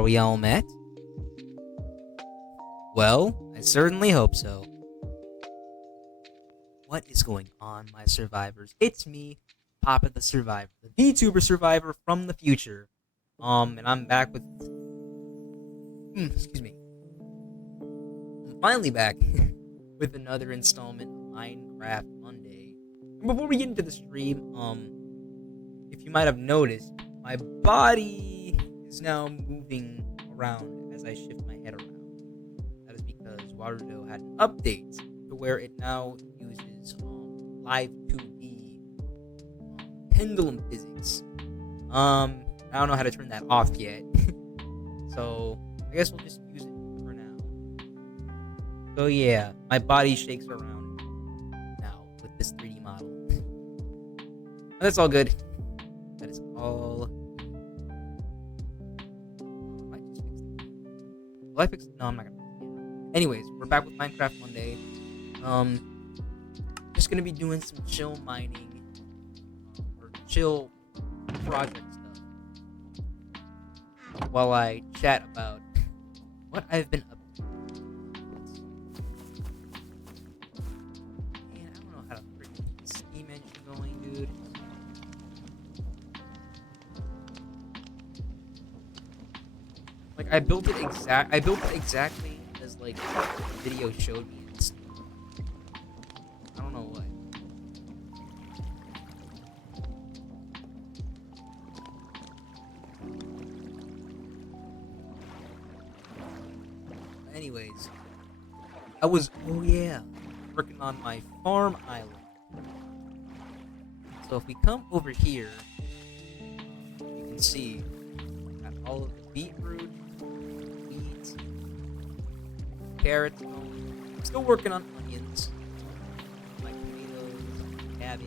Are we all met? Well, I certainly hope so. What is going on, my survivors? It's me, Papa the Survivor, the VTuber survivor from the future. And I'm back with. Excuse me. I'm finally back with another installment of Minecraft Monday. And before we get into the stream, if you might have noticed, my body is now moving around as I shift my head around. That is because Waterdo had an update to where it now uses live 2D pendulum physics. I don't know how to turn that off yet, so I guess we'll just use it for now. So yeah, my body shakes around now with this 3D model. But that's all good. That is all. Will I fix it? No, I'm not gonna. Anyways, we're back with Minecraft Monday. Just gonna be doing some chill mining or chill project stuff while I chat about what I've been up to. Man, I don't know how to freaking get the Steam engine going, dude. Like I built it exactly as like the video showed me. I don't know why. Anyways, working on my farm island. So if we come over here, you can see got all of the beetroot, weeds, carrots. I'm still working on onions, like tomatoes, cabbage.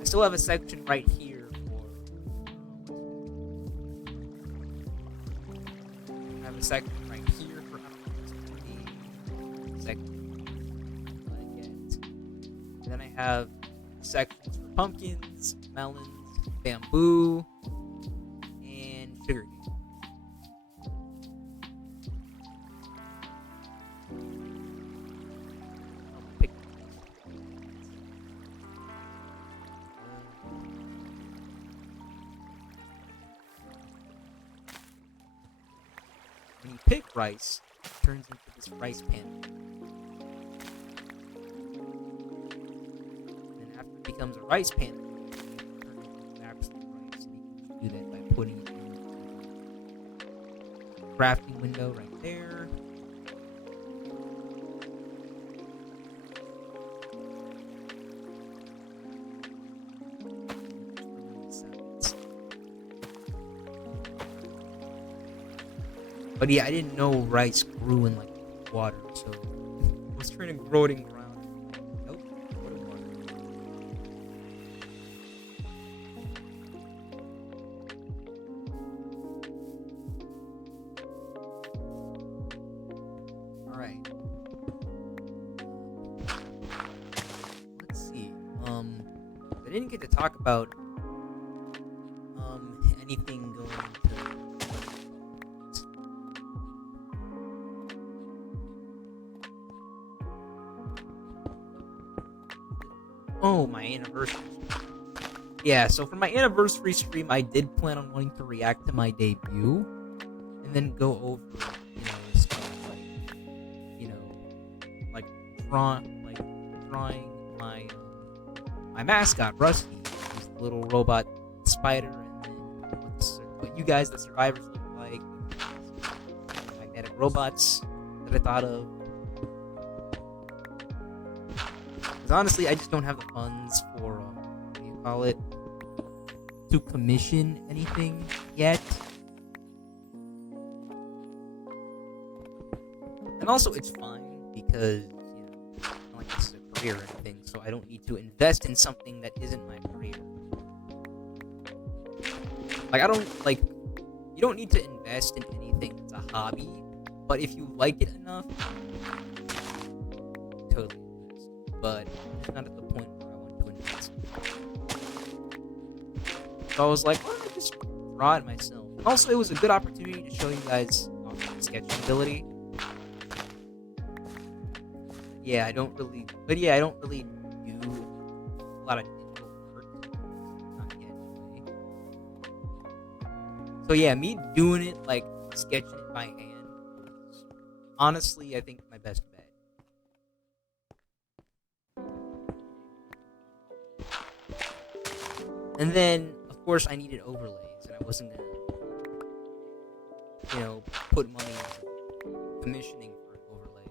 I still have a section right here for. I have a section right here for section I get. And then I have sections for pumpkins, melons, bamboo, and sugar cane. When you pick rice, it turns into this rice pan. And then after it becomes a rice pan, you turn it into actual rice. And you can do that by putting it in the crafting window right there. But yeah, I didn't know rice grew in like water, so I was trying to grow it in ground. Nope. Alright. Let's see. I didn't get to talk about anything going to. Oh, my anniversary. Yeah, so for my anniversary stream, I did plan on wanting to react to my debut, and then go over, stuff like drawing my mascot, Rusty. He's the little robot spider, and then what you guys, the survivors, look like. Magnetic robots that I thought of. Honestly, I just don't have the funds for to commission anything yet. And also, it's fine because it's not like this is a career or anything, so I don't need to invest in something that isn't my career. Like you don't need to invest in anything that's a hobby, but if you like it enough, totally. But it's not at the point where I want to invest. So I was like, why don't I just draw it myself? Also, it was a good opportunity to show you guys sketching ability. Yeah, I don't really do a lot of digital work. Not yet, anyway. So yeah, me doing it, like sketching it by hand, was honestly, I think, my best bet. And then, of course, I needed overlays, and I wasn't gonna, put money into commissioning for an overlay.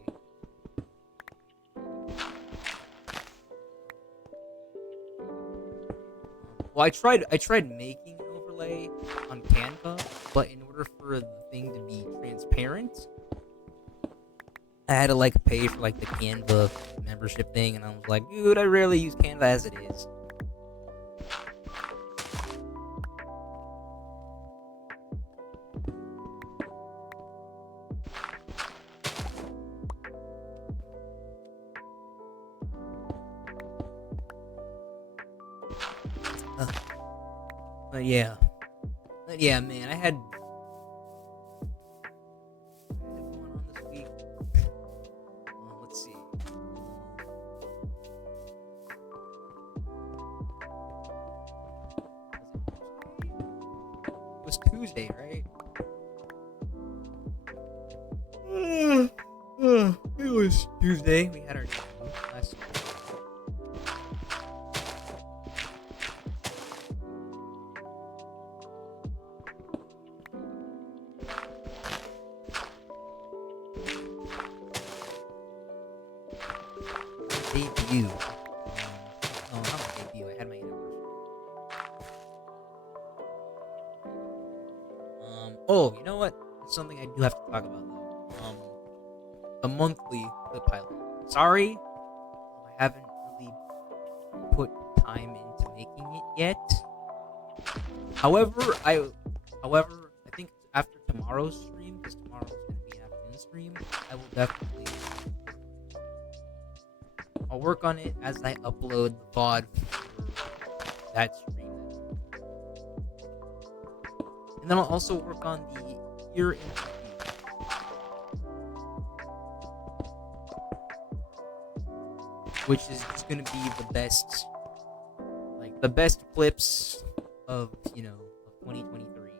Well, I tried making an overlay on Canva, but in order for the thing to be transparent, I had to like pay for like the Canva membership thing, and I was like, dude, I rarely use Canva as it is. But yeah, man, I had going on this week. Let's see. It was Tuesday, right? It was Tuesday. We had our debut last week. Debut. Not my debut. I had my anniversary. Oh, you know what? It's something I do have to talk about though. The monthly clip pilot. Sorry, I haven't really put time into making it yet. However, I think after tomorrow's stream, because tomorrow's gonna be an afternoon stream, I will definitely. I'll work on it as I upload the VOD for that stream. And then I'll also work on the ear interview. Which is just gonna be the best clips of 2023.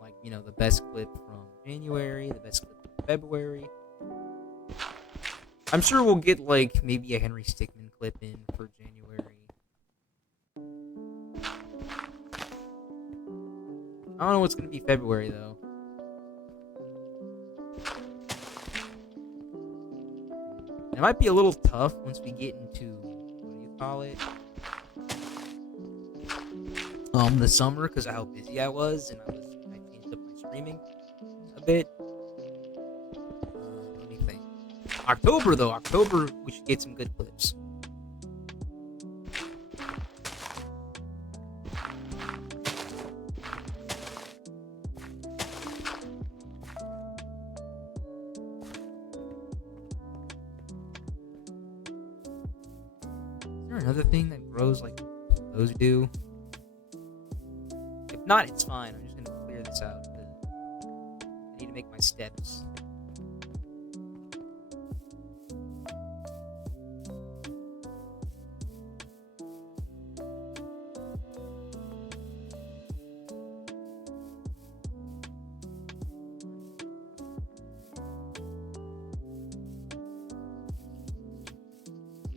Like, the best clip from January, the best clip from February. I'm sure we'll get like maybe a Henry Stickmin clip in for January. I don't know what's gonna be February though. It might be a little tough once we get into the summer, because of how busy I was, and I changed up my streaming a bit. Let me think. October we should get some good clips. Is there another thing that grows like those do? If not, it's fine. I'm just gonna clear this out because I need to make my steps.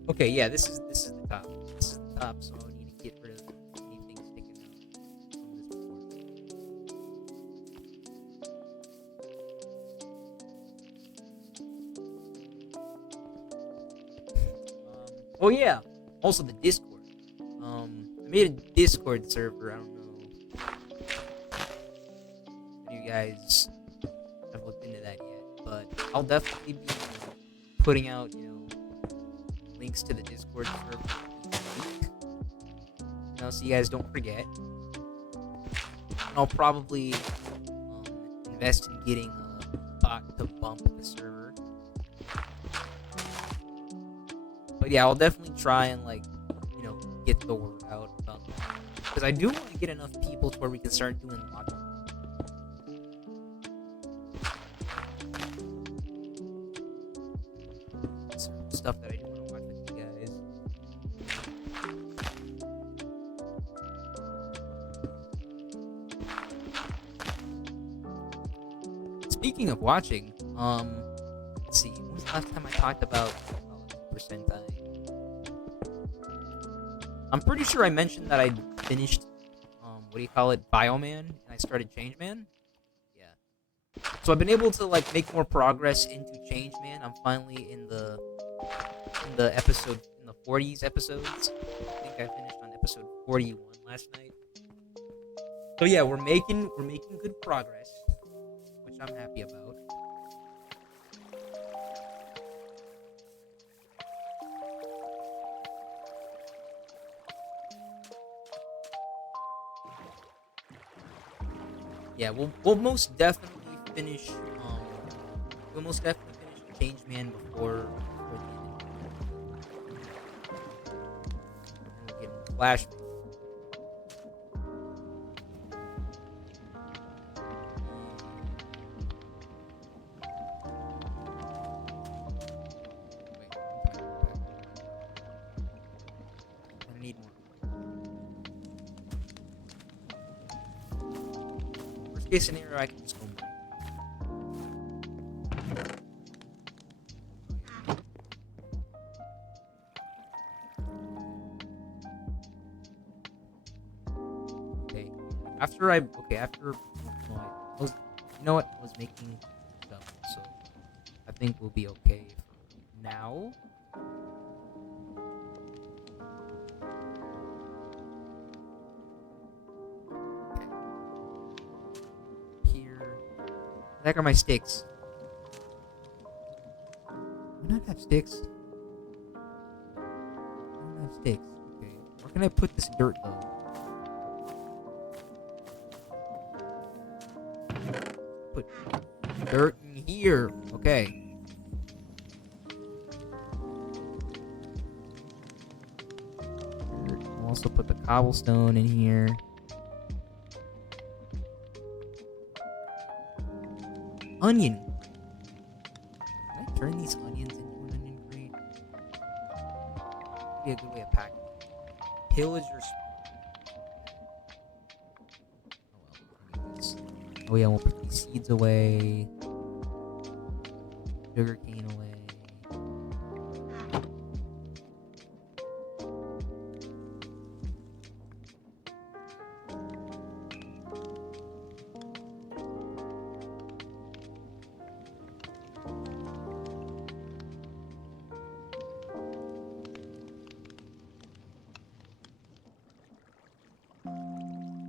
Okay, yeah, this is the top. This is the top, so I need to get rid of anything sticking out from this recording. Oh yeah, also the Discord. I made a Discord server. I don't know if you guys have looked into that yet, but I'll definitely be putting out, links to the Discord server each week, so you guys don't forget. I'll probably invest in getting a bot to bump the server. But yeah, I'll definitely try and get the word out about that. because I do want to get enough people to where we can start doing lots of stuff that I do want to watch with you guys. Speaking of watching, let's see, when was the last time I talked about Sentai? I'm pretty sure I mentioned that I finished, what do you call it, Bioman, and I started Changeman. Yeah. So I've been able to like make more progress into Changeman. I'm finally in the episode, in the 40s episodes. I think I finished on episode 41 last night. So yeah, we're making good progress, which I'm happy about. Yeah, we'll most definitely finish Changeman before the end of the year. And we'll get into Flash. I need more. Worst case scenario, I can just go more. I was, you know what, I was making stuff, so I think we'll be okay for now. Okay. Here, where the heck are my sticks? Do I not have sticks? I don't have sticks. Okay, where can I put this dirt though? Put dirt in here. Okay. I'll also put the cobblestone in here. Onion. Can I turn these onions into an onion crate? Be a good way of packing. Pillagers. Oh yeah, we'll put these seeds away. Sugar cane away.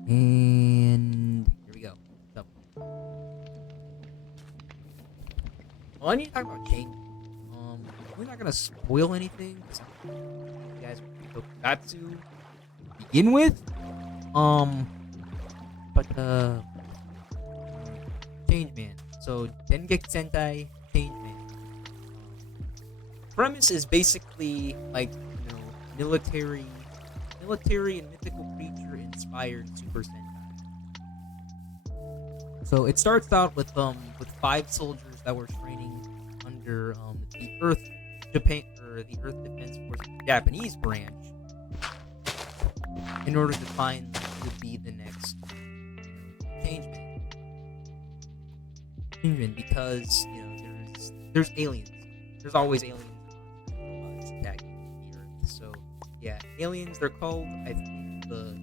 And here we go. Well, I need to talk about change. We're not gonna spoil anything. You guys are Zatsu to begin with. But Changeman. So Dengeki Sentai Changeman. Premise is basically like, you know, military and mythical creature inspired Super Sentai. So it starts out with 5 soldiers that were training under the Earth Defense Force Japanese branch in order to find who would be the next Changeman. Because, you know, there's aliens. There's always aliens attacking the Earth. So yeah, aliens. They're called, I think, the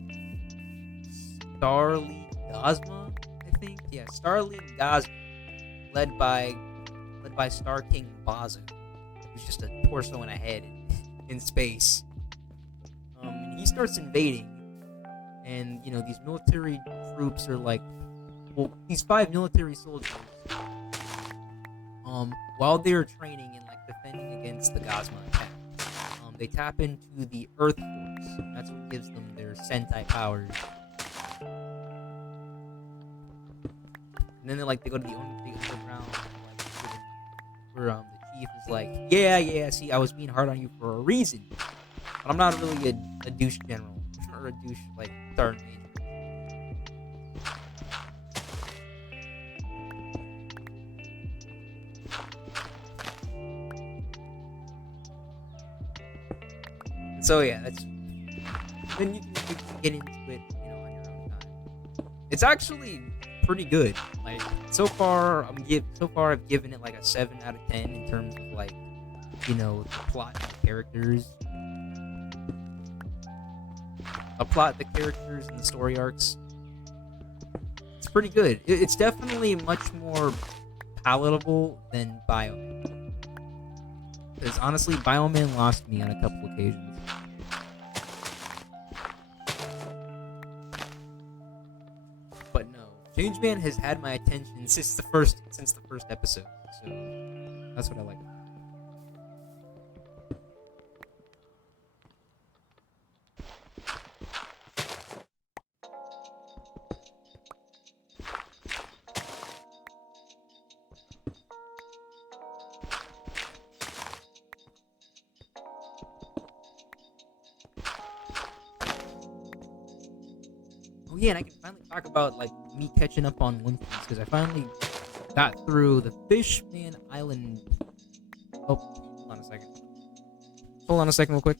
Starly Gazma. I think, yeah, Starly Gazma, led by Star King Bazu, who's just a torso and a head in space. And he starts invading, and you know, these military troops are like, well, these 5 military soldiers, while they're training and like defending against the Gazma attack, they tap into the Earth Force. That's what gives them their Sentai powers. And then they go to the underground, like, where the chief is like, yeah, see, I was being hard on you for a reason, but I'm not really a douche general or a douche like Sergeant Major. So yeah, that's then you can get into it, on your own time. It's actually pretty good. Like so far I've given it like a 7 out of 10 in terms of like the plot and the characters, the characters and the story arcs. It's pretty good. It's definitely much more palatable than Bioman. Because honestly, Bioman lost me on a couple occasions. But no, Changeman has had my attention since the first episode. So that's what I like. Oh yeah, and I can finally talk about like me catching up on One Piece because I finally got through the Fishman Island. Oh, hold on a second. Hold on a second, real quick.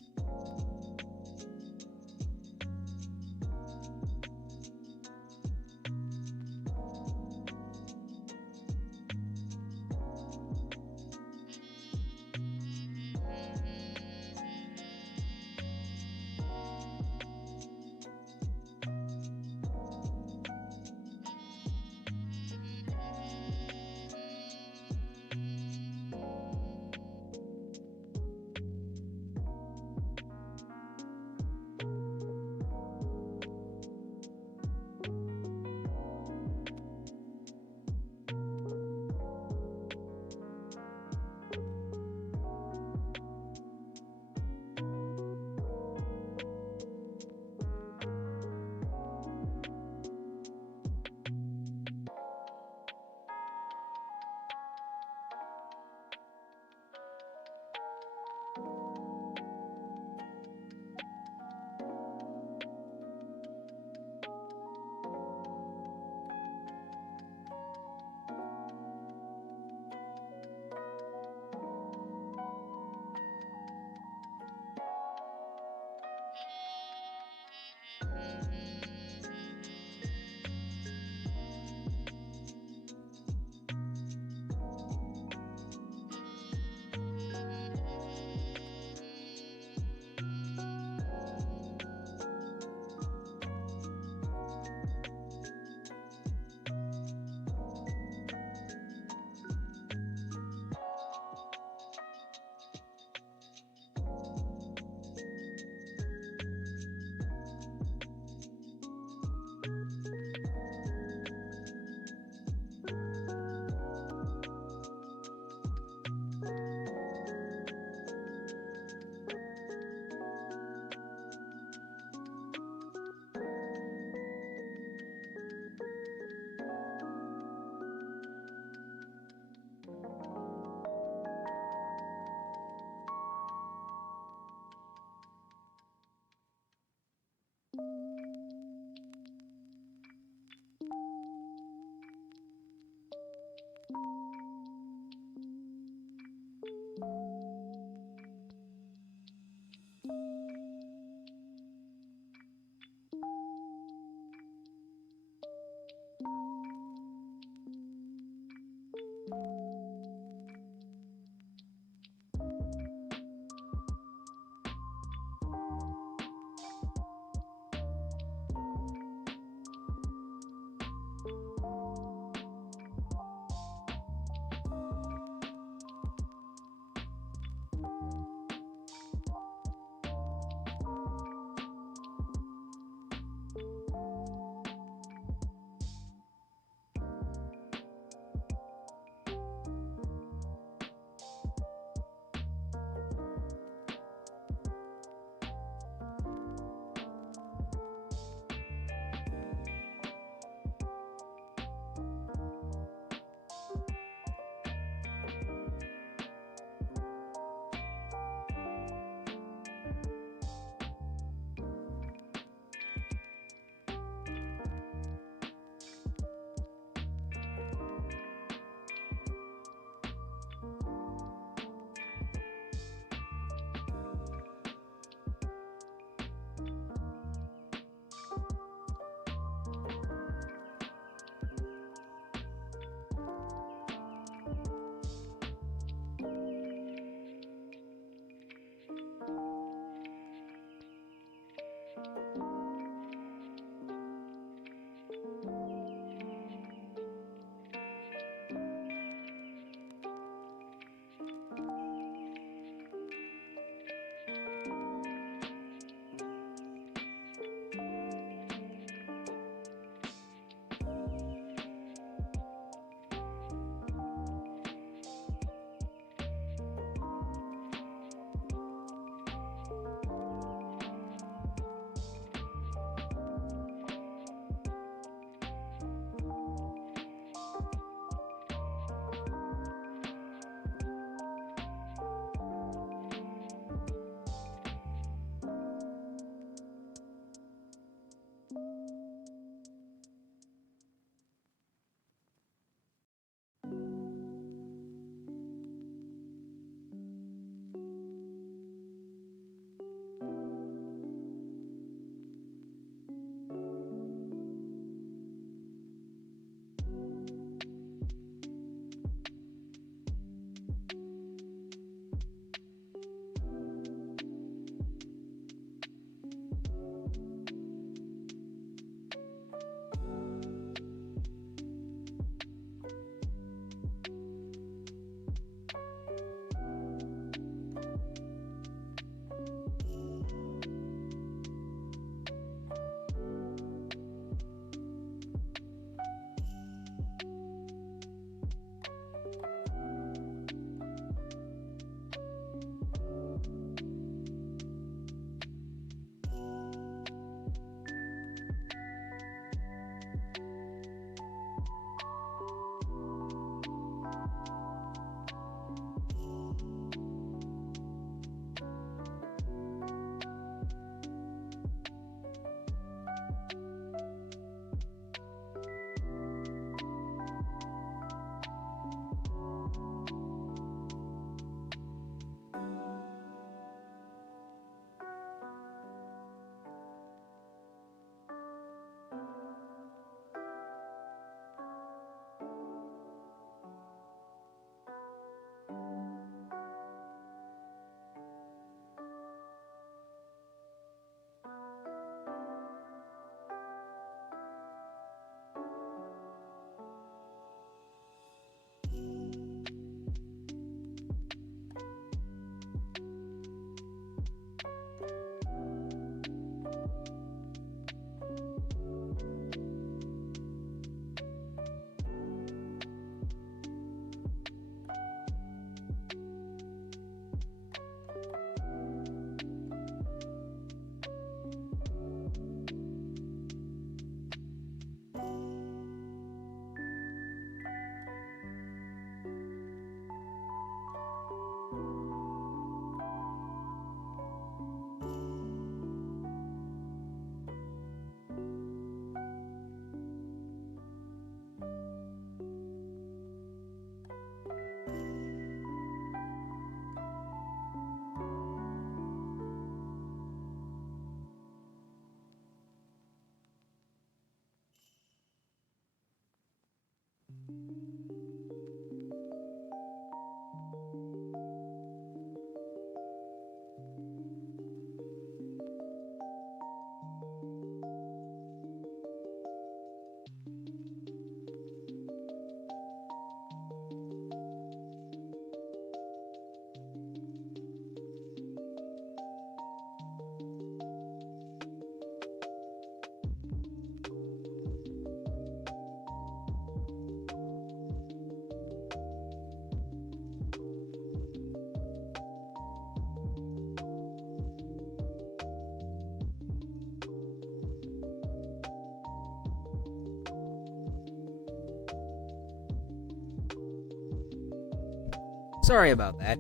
Sorry about that.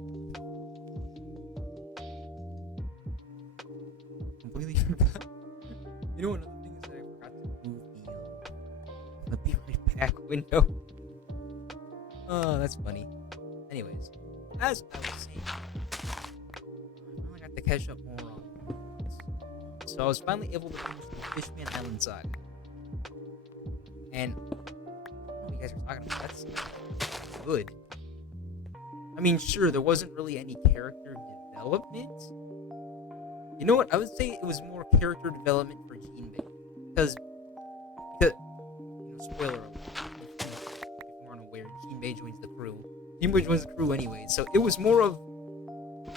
Completely forgot. You know, another thing is that I forgot to move the be right back window. Oh, that's funny. Anyways, as I was saying, I finally got to catch up more on this. So I was finally able to finish the Fishman Island saga. And what you guys are talking about, that's good. I mean, sure, there wasn't really any character development. You know what? I would say it was more character development for Jinbei. Because you know, spoiler alert, if you aren't aware, Jinbei joins the crew. Jinbei joins the crew anyway, so it was more of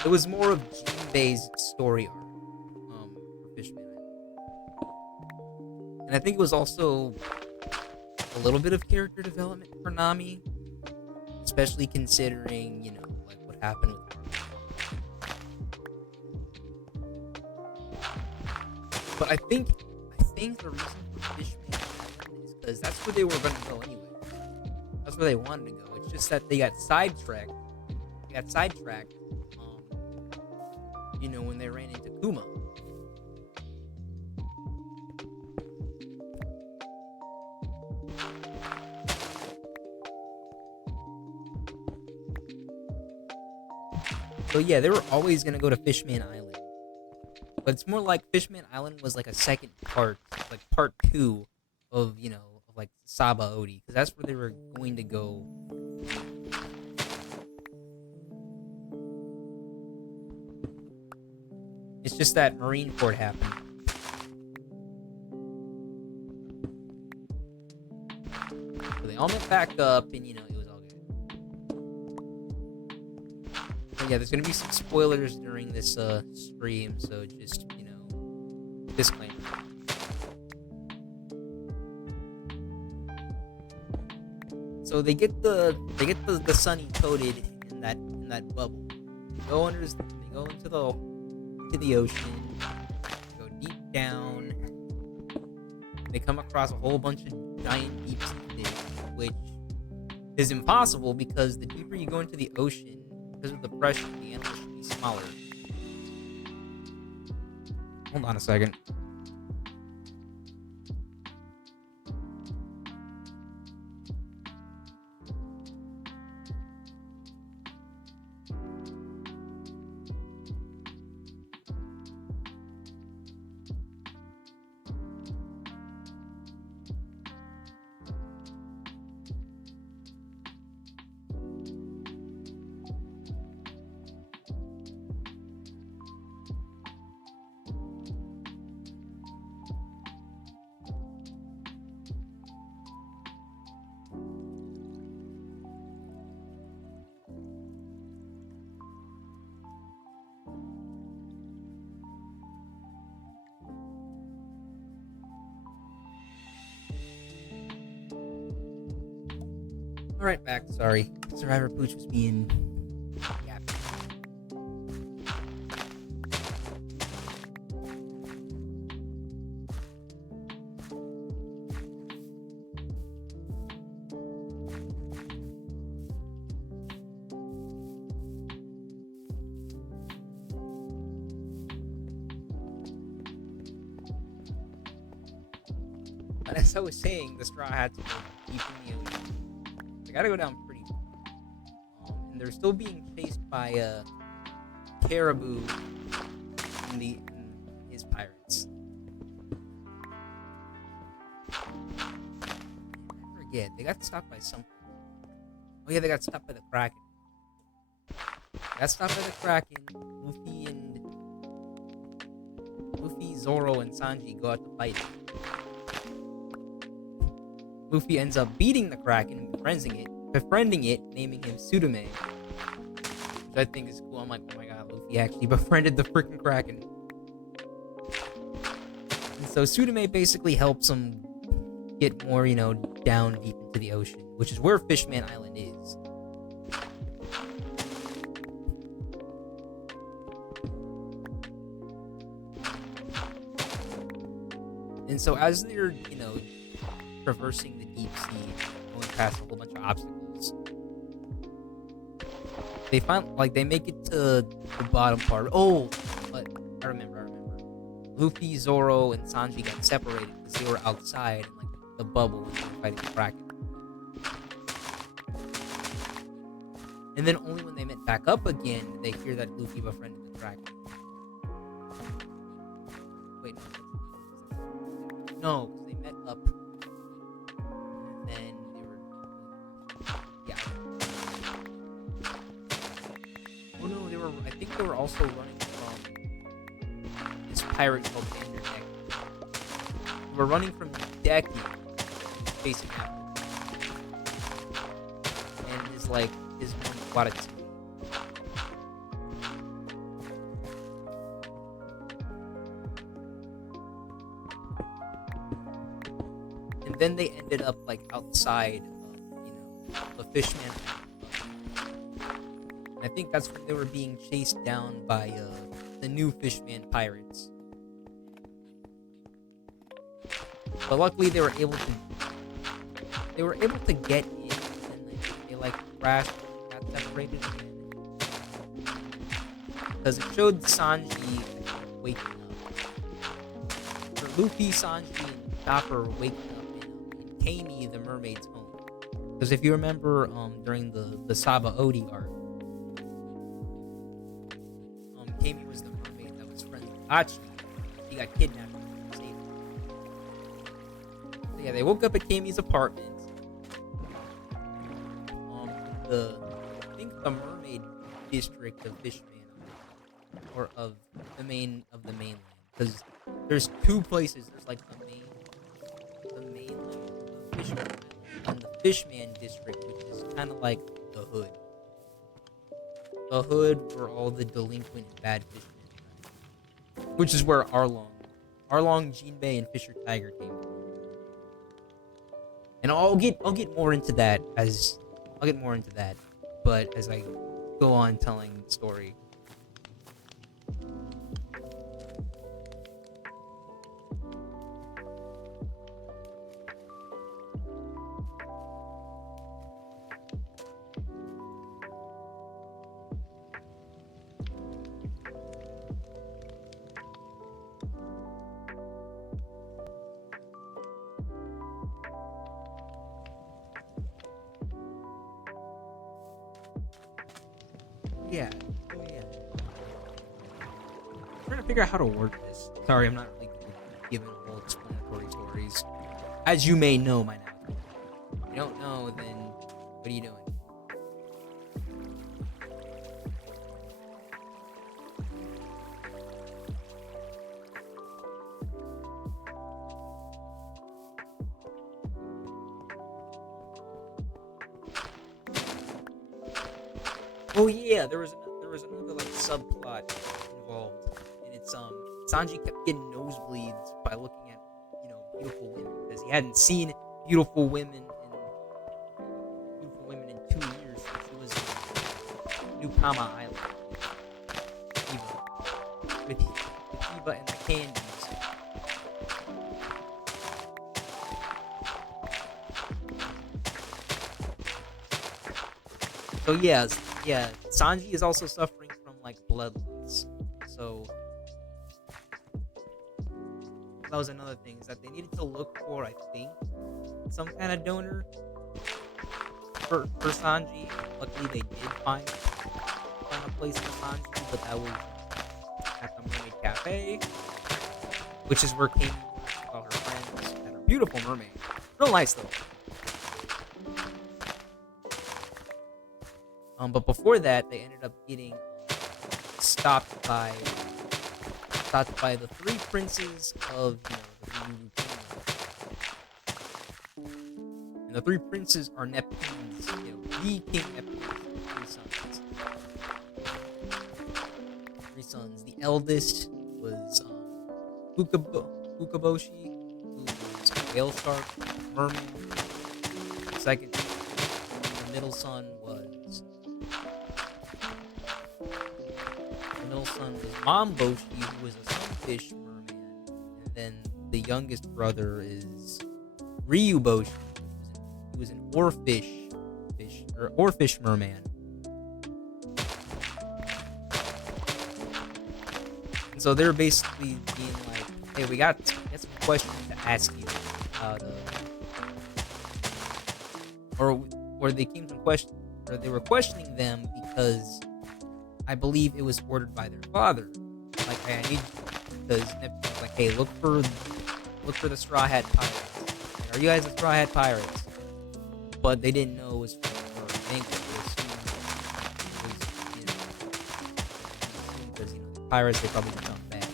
Jinbei's story arc for Fishman Island. And I think it was also a little bit of character development for Nami, especially considering, you know, like what happened with Marco. But I think the reason for Fishman Island is because that's where they were going to go anyway. That's where they wanted to go. It's just that they got sidetracked. You know, when they ran into Kuma. So yeah, they were always gonna go to Fishman Island, but it's more like Fishman Island was like a second part, like part 2 of, you know, of like Saba Odi, because that's where they were going to go. It's just that Marineford happened. So they all met back up, and you know, it was all good. But yeah, there's gonna be some spoilers during this stream, so just, you know, disclaimer. So they get the sunny coated in that bubble. They go into the ocean, go deep down. They come across a whole bunch of giant deep sea fish, which is impossible because the deeper you go into the ocean, because of the pressure, the animals should be smaller. Hold on a second. Alright, back. Sorry. Survivor Pooch was being yappy. But as I was saying, the straw hats were deep in the ocean. They gotta go down pretty far. And they're still being chased by Caribou and his pirates. I forget, they got stopped by something. Oh yeah, they got stopped by the Kraken. Luffy, Zoro, and Sanji go out to fight it. Luffy ends up beating the Kraken and befriending it, naming him Tsurume. Which I think is cool. I'm like, oh my god, Luffy actually befriended the freaking Kraken. And so Tsurume basically helps him get more, you know, down deep into the ocean, which is where Fishman Island is. And so as they're, you know, traversing the deep sea, going past a whole bunch of obstacles, they find like they make it to the bottom part. Oh, but I remember. Luffy, Zoro, and Sanji got separated because they were outside in like the bubble when they were fighting the Kraken. And then only when they met back up again did they hear that Luffy befriended the Kraken. Wait, no, because they met up. And then they were, yeah. Oh no, I think they were also running from this pirate called Vanderdeck. They were running from Decky, facing after. And his one Watatsu. And then they ended up like outside of, the fishman. I think that's when they were being chased down by the new fishman pirates. But luckily they were able to get in, and they like crashed and got separated again. Because it showed Sanji waking up. For Luffy, Sanji, and Chopper waking up in Kami the mermaid's home. Because if you remember during the Saba Odi arc, Kami was the mermaid that was friends with Hachi. He got kidnapped and saved her. So yeah, they woke up at Kami's apartment. I think the mermaid district of Fishman, or of the mainland. Because there's two places. There's like the mainland of Fishman Island, and the Fishman district, which is kind of like the hood. The hood where all the delinquent and bad fishermen are. Which is where Arlong, Jinbei, and Fisher Tiger came from. And I'll get more into that but as I go on telling the story. Yeah. Oh yeah. I'm trying to figure out how to work this. Sorry, I'm not really giving all explanatory stories. As you may know by now. If you don't know, then what are you doing? Oh yeah, there was another like subplot involved, and it's Sanji kept getting nosebleeds by looking at beautiful women because he hadn't seen beautiful women in 2 years since he was in New Kama Island with Eva and the candies. So yeah, Sanji is also suffering from like blood loss. So that was another thing, is that they needed to look for, I think, some kind of donor for Sanji. Luckily they did find a place for Sanji, but that was at the Mermaid Cafe, which is where Kami with all her friends at her beautiful mermaid. Real nice though. But before that, they ended up getting stopped by the three princes of the Ryukyu Kingdom. And the three princes are Neptune's, the King Neptune's three sons. The eldest was Fukaboshi, who was a whale shark, merman. The second, the middle son was Momboshi, who was a sunfish merman, and then the youngest brother is Ryuboshi, who was an oarfish merman. So they're basically being like, "Hey, we got some questions to ask you about or they came to question, or they were questioning them because I believe it was ordered by their father. Like, hey, I need because Neptune was like, hey, look for the Straw Hat Pirates. Like, are you guys the Straw Hat Pirates? But they didn't know it was for a banquet. They assumed it was, because the pirates they probably jumped back.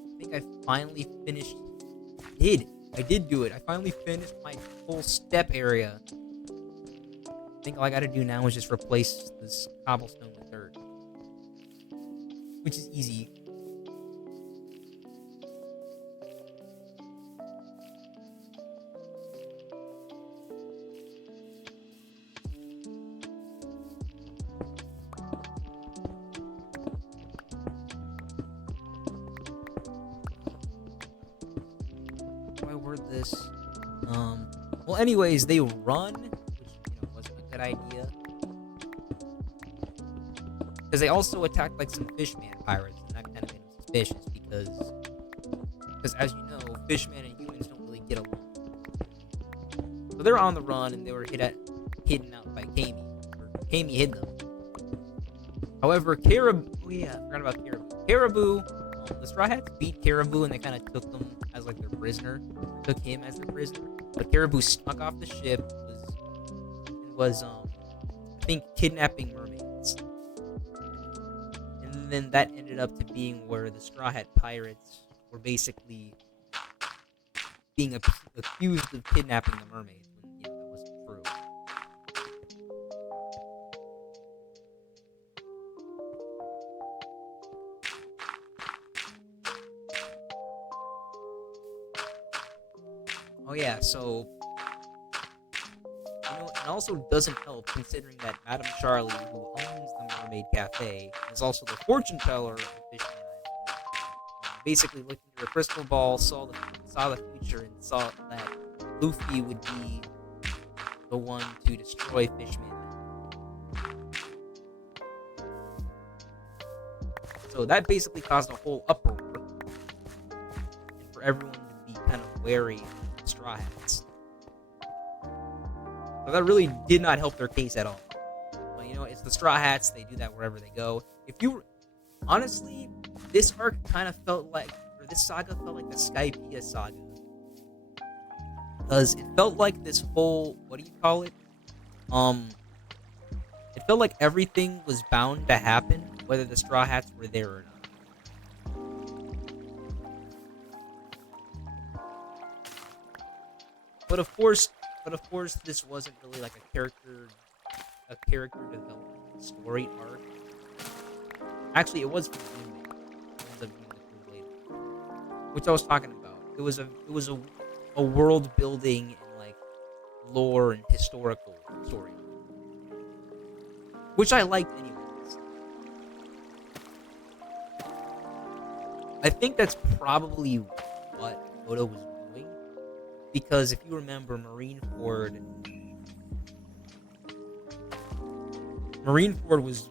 I think I finally finished. I did do it. I finally finished my whole step area. I think all I gotta do now is just replace this cobblestone with dirt, which is easy. I word this. Well, anyways, they run, which wasn't a good idea, because they also attacked like some fishman pirates, and that kind of made them suspicious because as you know, fishmen and humans don't really get along. So they're on the run, and they were hidden out by Kami. Or Kami hid them. However, Caribou. Oh yeah, I forgot about Caribou. Caribou. The Straw Hats beat Caribou, and they kind of took them as like their prisoner. Took him as their prisoner. But Caribou snuck off the ship. Was I think kidnapping mermaids. And then that ended up to being where the Straw Hat Pirates were basically being accused of kidnapping the mermaids when that wasn't true. Oh yeah, so it also doesn't help considering that Madame Charlie, who owns the Mermaid Cafe, is also the fortune teller of Fishman Island. Basically, looked into her crystal ball, saw the future, and saw that Luffy would be the one to destroy Fishman Island. So that basically caused a whole uproar, and for everyone to be kind of wary of the Straw Hats. So that really did not help their case at all. But it's the Straw Hats. They do that wherever they go. Honestly, this arc kind of felt like, or this saga felt like the Skypiea saga. Because it felt like this whole, what do you call it? It felt like everything was bound to happen, whether the Straw Hats were there or not. But of course, this wasn't really like a character development story arc. Actually, it was for the ending. It ends up being the later, which I was talking about. It was a world building and like lore and historical story, which I liked anyways. I think that's probably what Oda was doing, because if you remember, Marineford was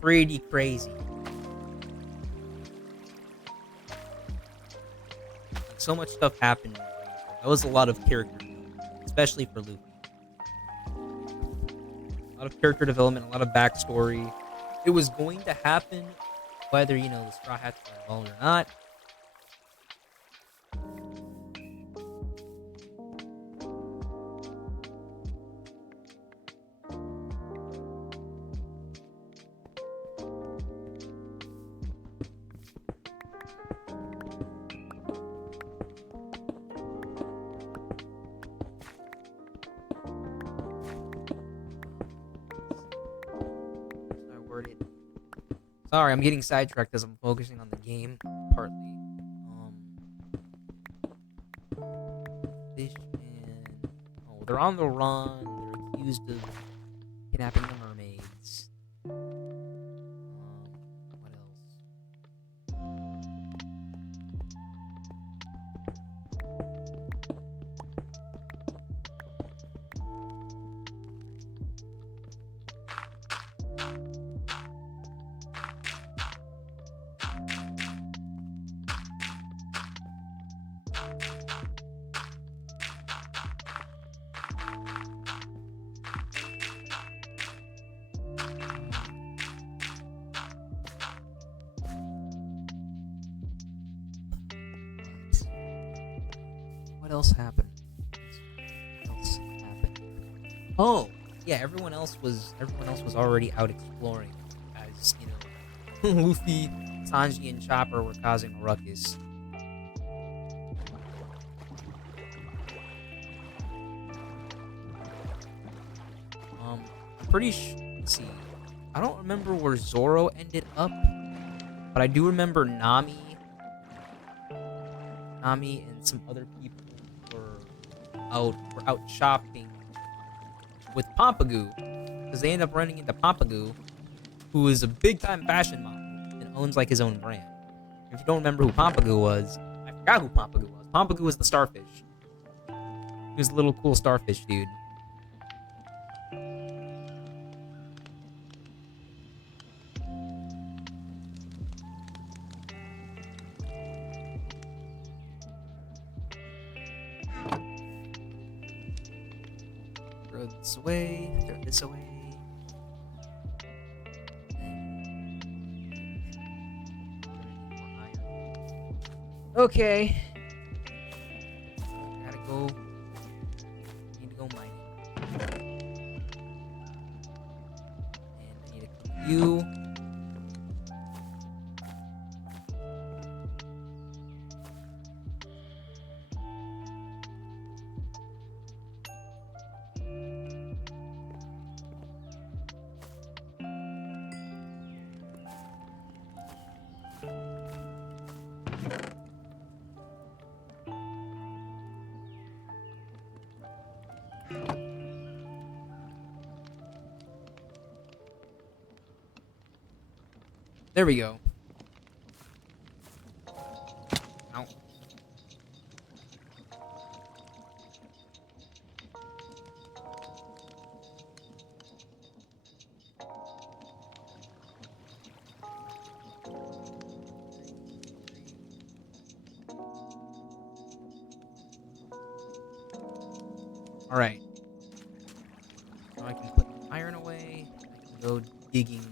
pretty crazy. So much stuff happened in Marineford. That was a lot of character, especially for Luffy. A lot of character development, a lot of backstory. It was going to happen, whether the Straw Hats were involved or not. Sorry, I'm getting sidetracked as I'm focusing on the game, partly. Fishman. Oh, they're on the run. They're accused of kidnapping the mermaids. What else? what else happened? What else happened? Oh, yeah, everyone else was already out exploring, as you know, Luffy, Sanji, and Chopper were causing a ruckus. I'm pretty sure. Let's see. I don't remember where Zoro ended up, but I do remember Nami, and some other people were out shopping with Pompagoo, because they end up running into Pompagoo, who is a big time fashion model and owns like his own brand. If you don't remember who Pompagoo was, I forgot who Pompagoo was. Pompagoo was the starfish. He was the little cool starfish dude. Throw this away. Throw this away. Okay. Gotta go. Need to go mining. And I need to cook you. There we go. Ow. Alright. Now I can put the iron away. I can go digging.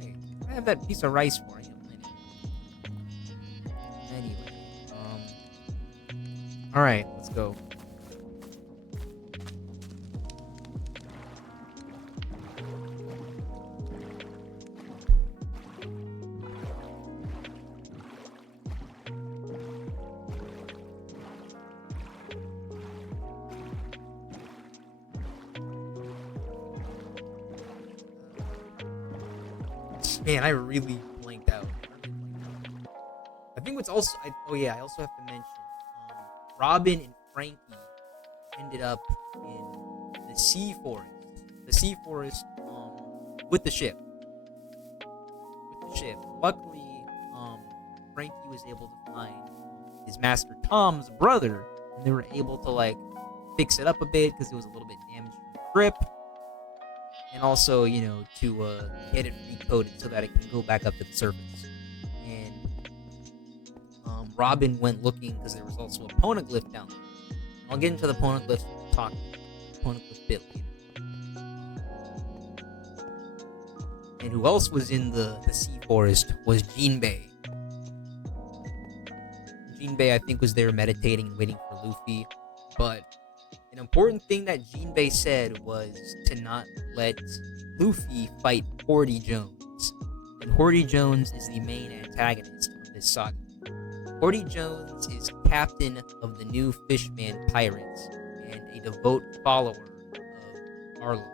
Hey, I have that piece of rice for you. Anyway, alright, let's go. Man, I really blanked out. I think what's also, oh yeah, I also have to mention, Robin and Frankie ended up in the sea forest. The sea forest, with the ship. Luckily, Frankie was able to find his master Tom's brother, and they were able to like fix it up a bit because it was a little bit damaged from the trip. And also, you know, to get it recoded so that it can go back up to the surface. And Robin went looking because there was also a poneglyph down there. I'll get into the poneglyph bit later. And who else was in the sea forest was Jinbei. Jinbei, I think, was there meditating and waiting for Luffy. But an important thing that Jinbei said was to not let Luffy fight Hordy Jones. And Hordy Jones is the main antagonist of this saga. Hordy Jones is captain of the new Fishman Pirates and a devout follower of Arlong.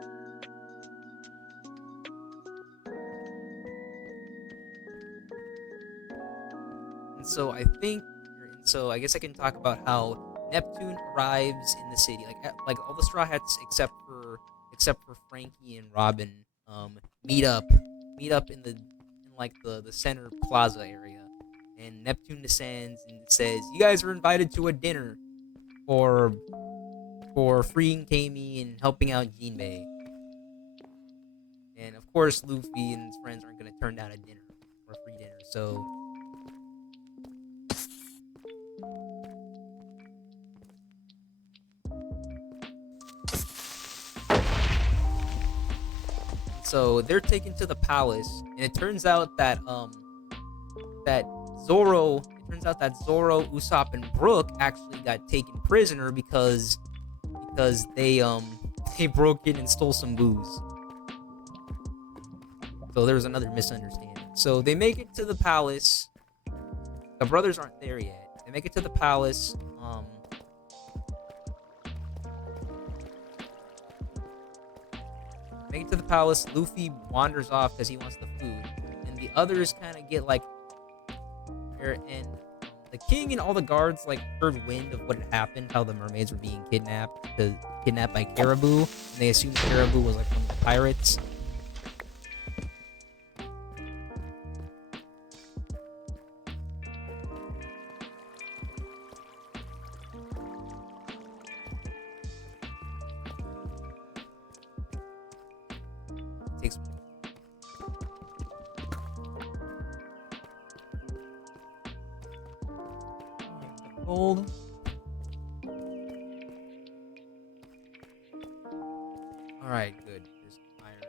So I guess I can talk about how Neptune arrives in the city, like all the Straw Hats except for Frankie and Robin, meet up in the center plaza area, and Neptune descends and says, "You guys are invited to a dinner for freeing Kami and helping out Jinbei." And of course, Luffy and his friends aren't gonna turn down a dinner or a free dinner, so So they're taken to the palace, and it turns out that that Zoro. It turns out that Zoro, Usopp, and Brook actually got taken prisoner because they broke in and stole some booze. So there's another misunderstanding. So they make it to the palace. The brothers aren't there yet. They make it to the palace. Make it to the palace. Luffy wanders off because he wants the food, and the others kind of get like there. And the king and all the guards like heard wind of what had happened, how the mermaids were being kidnapped by Caribou, and they assumed Caribou was like one of the pirates. Takes gold. All right, good. There's iron.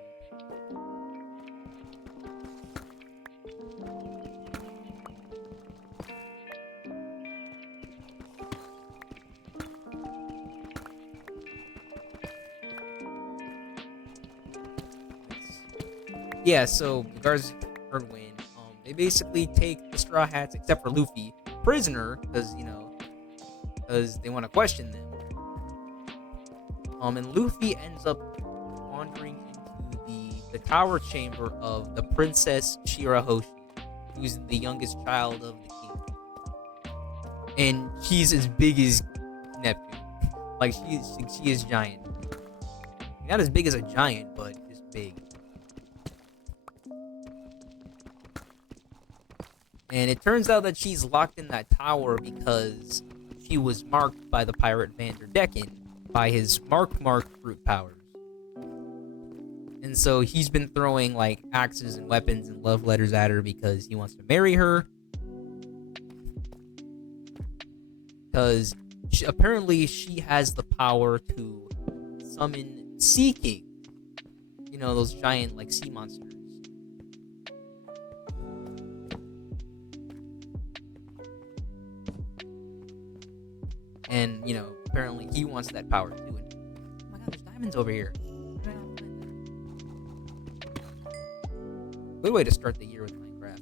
Yeah, so the guards heard wind. They basically take the Straw Hats, except for Luffy, prisoner because they want to question them. And Luffy ends up wandering into the tower chamber of the Princess Shirahoshi, who's the youngest child of the king, and she's as big as Neptune. Like she is giant. Not as big as a giant, but just big. And it turns out that she's locked in that tower because she was marked by the pirate Vanderdecken by his Mark fruit powers. And so he's been throwing like axes and weapons and love letters at her because he wants to marry her. Because apparently she has the power to summon Sea King. You know, those giant like sea monsters. And, you know, apparently he wants that power too. And, oh my god, there's diamonds over here. Good way to start the year with Minecraft.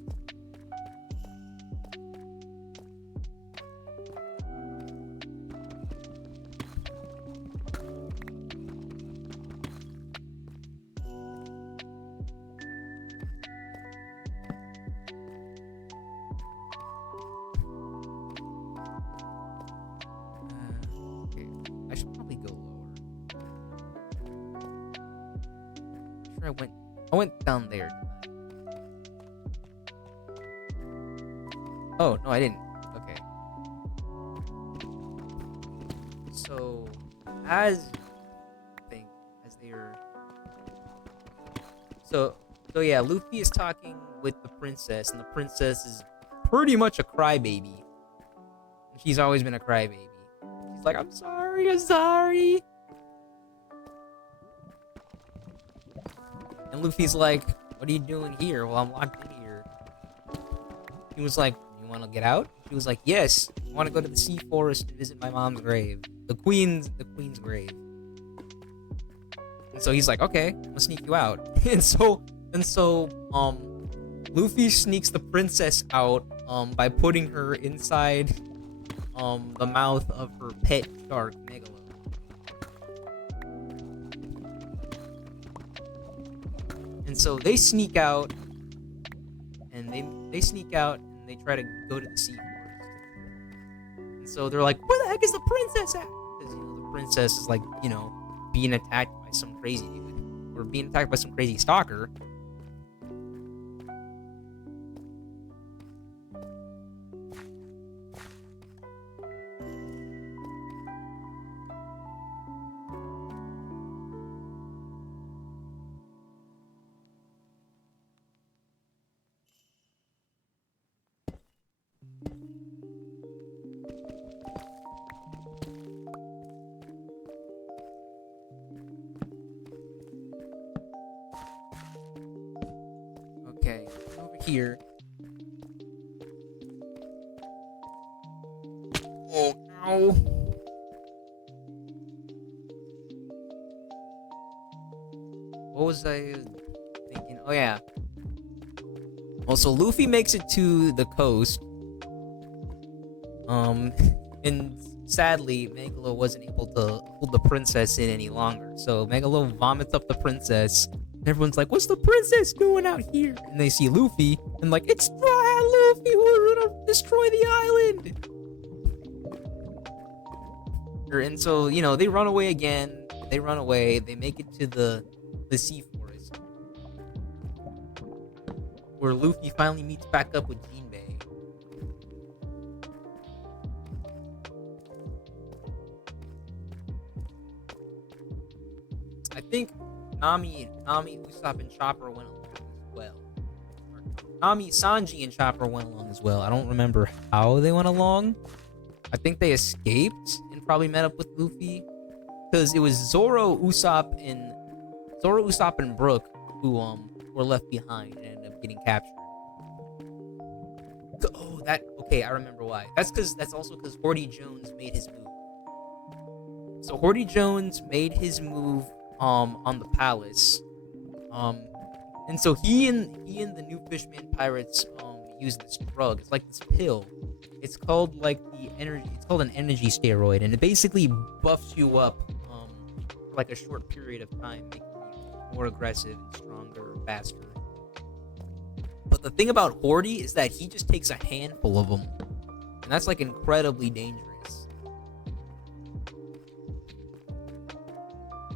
I should probably go lower. Sure, I went down there. Oh no, I didn't. Okay. So, as they're so yeah, Luffy is talking with the princess, and the princess is pretty much a crybaby. She's always been a crybaby. She's like, I'm sorry. And Luffy's like, what are you doing here? Well, I'm locked in here. He was like, you want to get out? She was like, yes. I want to go to the sea forest to visit my mom's grave. The queen's grave. And so he's like, okay, I'm gonna sneak you out. and so, Luffy sneaks the princess out, by putting her inside, the mouth of her pet shark, Megalo. And so they sneak out, and they sneak out, and they try to go to the sea forest. And so they're like, where the heck is the princess at? Because, you know, the princess is like, you know, being attacked by some crazy dude, or being attacked by some crazy stalker. here. Oh, ow. What was I thinking? Oh, yeah. Well, so Luffy makes it to the coast. And sadly, Megalo wasn't able to hold the princess in any longer. So Megalo vomits up the princess. And everyone's like, "What's the princess doing out here?" And they see Luffy, and like, "It's Straw Hat Luffy who's gonna destroy the island." And so, you know, they run away again. They run away. They make it to the sea forest, where Luffy finally meets back up with Jinbei. I think Nami, Usopp, and Chopper went along as well. Or Nami, Sanji, and Chopper went along as well. I don't remember how they went along. I think they escaped and probably met up with Luffy, because it was Zoro, Usopp, and Brook who were left behind and ended up getting captured. Oh, okay, I remember why. That's also because Horty Jones made his move. So Horty Jones made his move on the palace. And so he and the new Fishman pirates use this drug. It's like this pill. It's called an energy steroid, and it basically buffs you up for like a short period of time, making you more aggressive and stronger, faster. But the thing about Horty is that he just takes a handful of them, and that's like incredibly dangerous.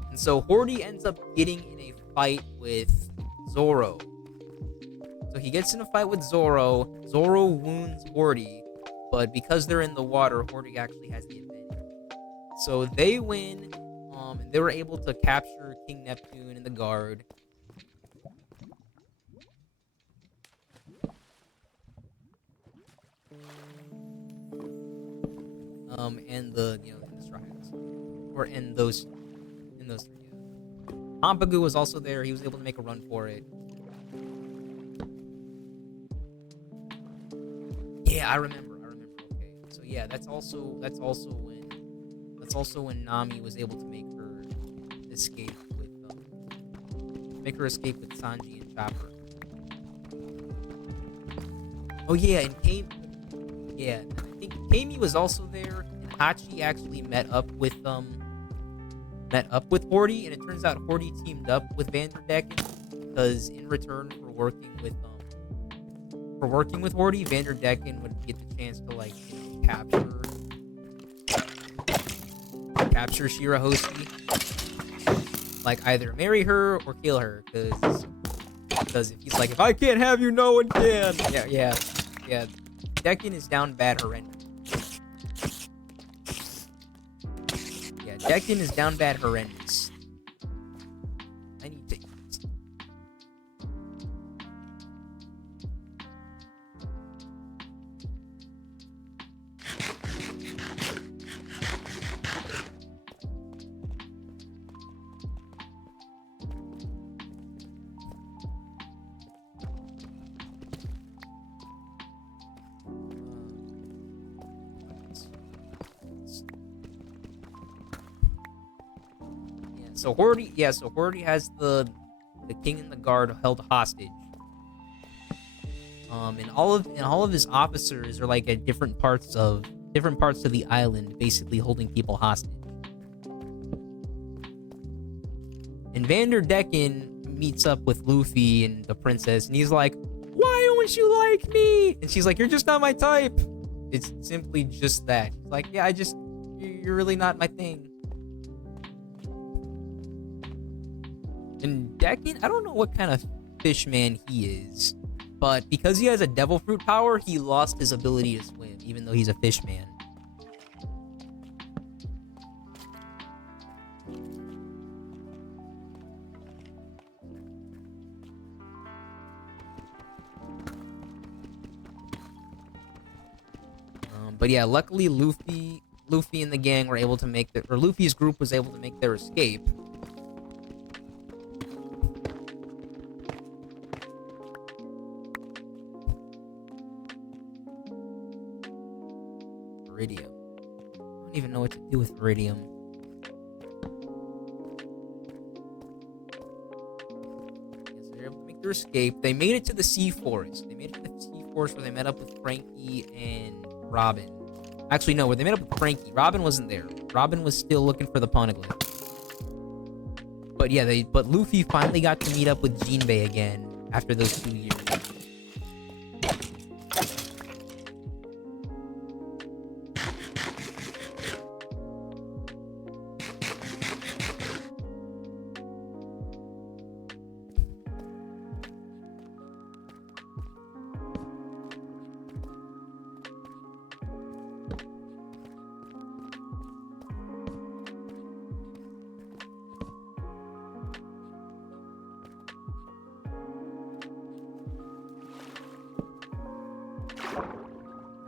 And so Horty ends up getting in a fight with Zoro. So he gets in a fight with Zoro. Zoro wounds Horty, but because they're in the water, Horty actually has the advantage. So they win, and they were able to capture King Neptune and the guard. And the Straw Hats, or in those three. Yeah. Pompagou was also there. He was able to make a run for it. Yeah, I remember. Okay, so yeah, that's also when Nami was able to make her escape with Sanji and Chopper. Oh yeah, and I think Kami was also there, and Hachi actually met up with Horty, and it turns out Horty teamed up with Vanderdecken, because in return for working with Horty, Vanderdecken would get the chance to capture Shirahoshi, like either marry her or kill her, because if he's like, if I can't have you, no one can. Yeah. Decken is down bad horrendous. Yeah, Decken is down bad horrendous. I need to eat. So Horty has the king and the guard held hostage. And all of his officers are like at different parts of the island, basically holding people hostage. And Vanderdecken meets up with Luffy and the princess, and he's like, "Why don't you like me?" And she's like, "You're just not my type." It's simply just that. She's like, "Yeah, you're really not my thing." And Decken, I don't know what kind of fish man he is, but because he has a devil fruit power, he lost his ability to swim, even though he's a fish man. But yeah, luckily Luffy and the gang were able to Luffy's group was able to make their escape. Iridium. I don't even know what to do with Iridium. Yeah, so they're able to make their escape. They made it to the Sea Forest. They made it to the Sea Forest where they met up with Frankie and Robin. Actually, no, where they met up with Frankie. Robin wasn't there. Robin was still looking for the Poneglyph. But yeah, but Luffy finally got to meet up with Jinbei again after those 2 years.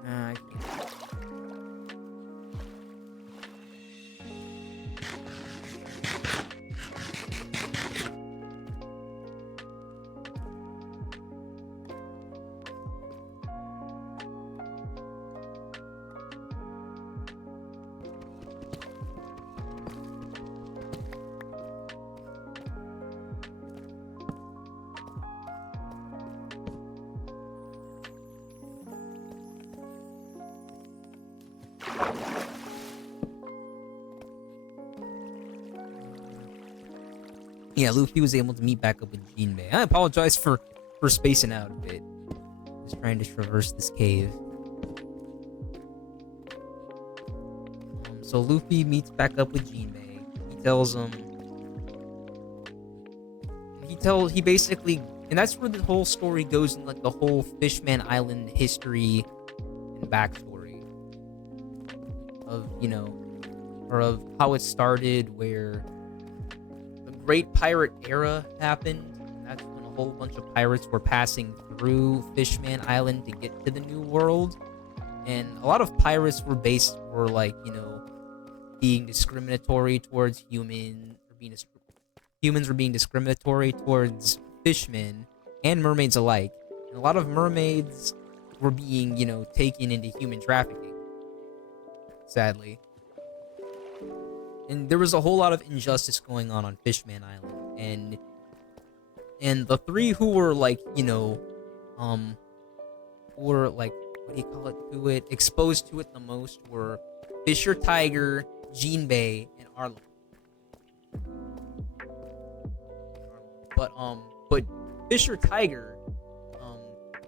I can't. Yeah, Luffy was able to meet back up with Jinbei. I apologize for spacing out a bit. Just trying to traverse this cave. So Luffy meets back up with Jinbei. He tells him. He basically, and that's where the whole story goes in, like the whole Fishman Island history and backstory of, or of how it started, where the Great Pirate Era happened. And that's when a whole bunch of pirates were passing through Fishman Island to get to the New World. And a lot of pirates were like, being discriminatory towards humans, humans were being discriminatory towards fishmen and mermaids alike. And a lot of mermaids were being, taken into human trafficking, sadly. And there was a whole lot of injustice going on Fishman Island. And the three who were like, were like, what do you call it, exposed to it the most were Fisher Tiger, Jinbei, and Arlong. But Fisher Tiger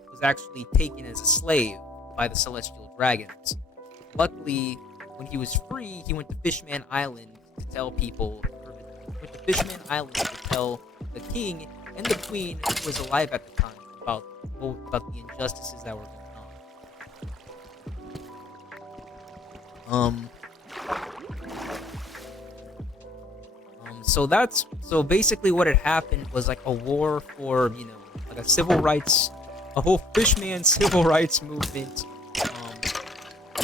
was actually taken as a slave by the Celestial Dragons. Luckily, when he was free, he went to Fishman Island to tell people, to tell the king and the queen, who was alive at the time, about the injustices that were going on. So basically what had happened was like a war for, like a whole fishman civil rights movement,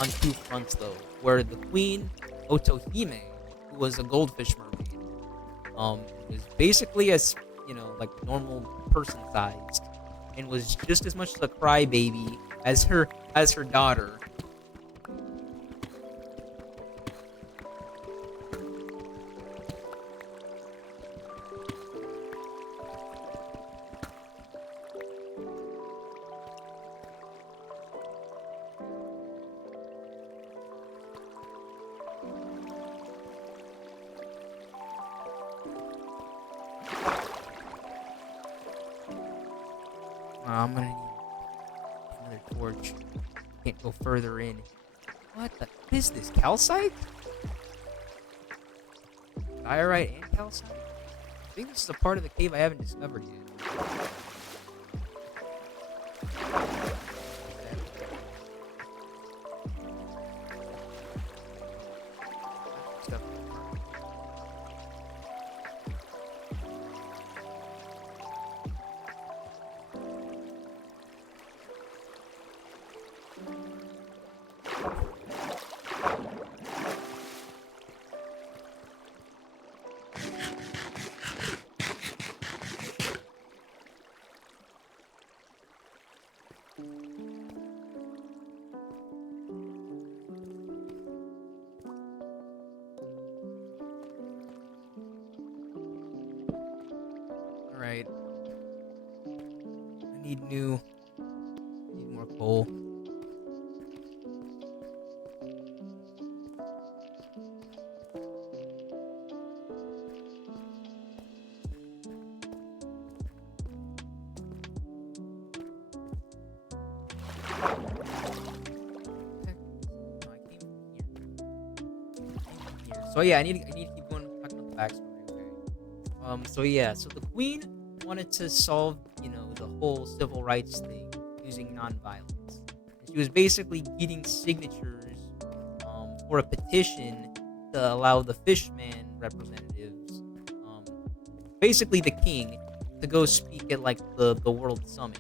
on two fronts though, where the queen, Otohime, who was a goldfish mermaid, was basically as, like normal person sized, and was just as much of a crybaby as her daughter. I'm gonna need another torch. Can't go further in. What is this? Calcite? Diorite and calcite? I think this is a part of the cave I haven't discovered yet. Need more coal. So yeah, I need to keep going talking about the backstory. Okay. So yeah, so the queen wanted to solve, the whole civil rights thing using nonviolence. And she was basically getting signatures for a petition to allow the fishman representatives, um, basically the king, to go speak at like the world summit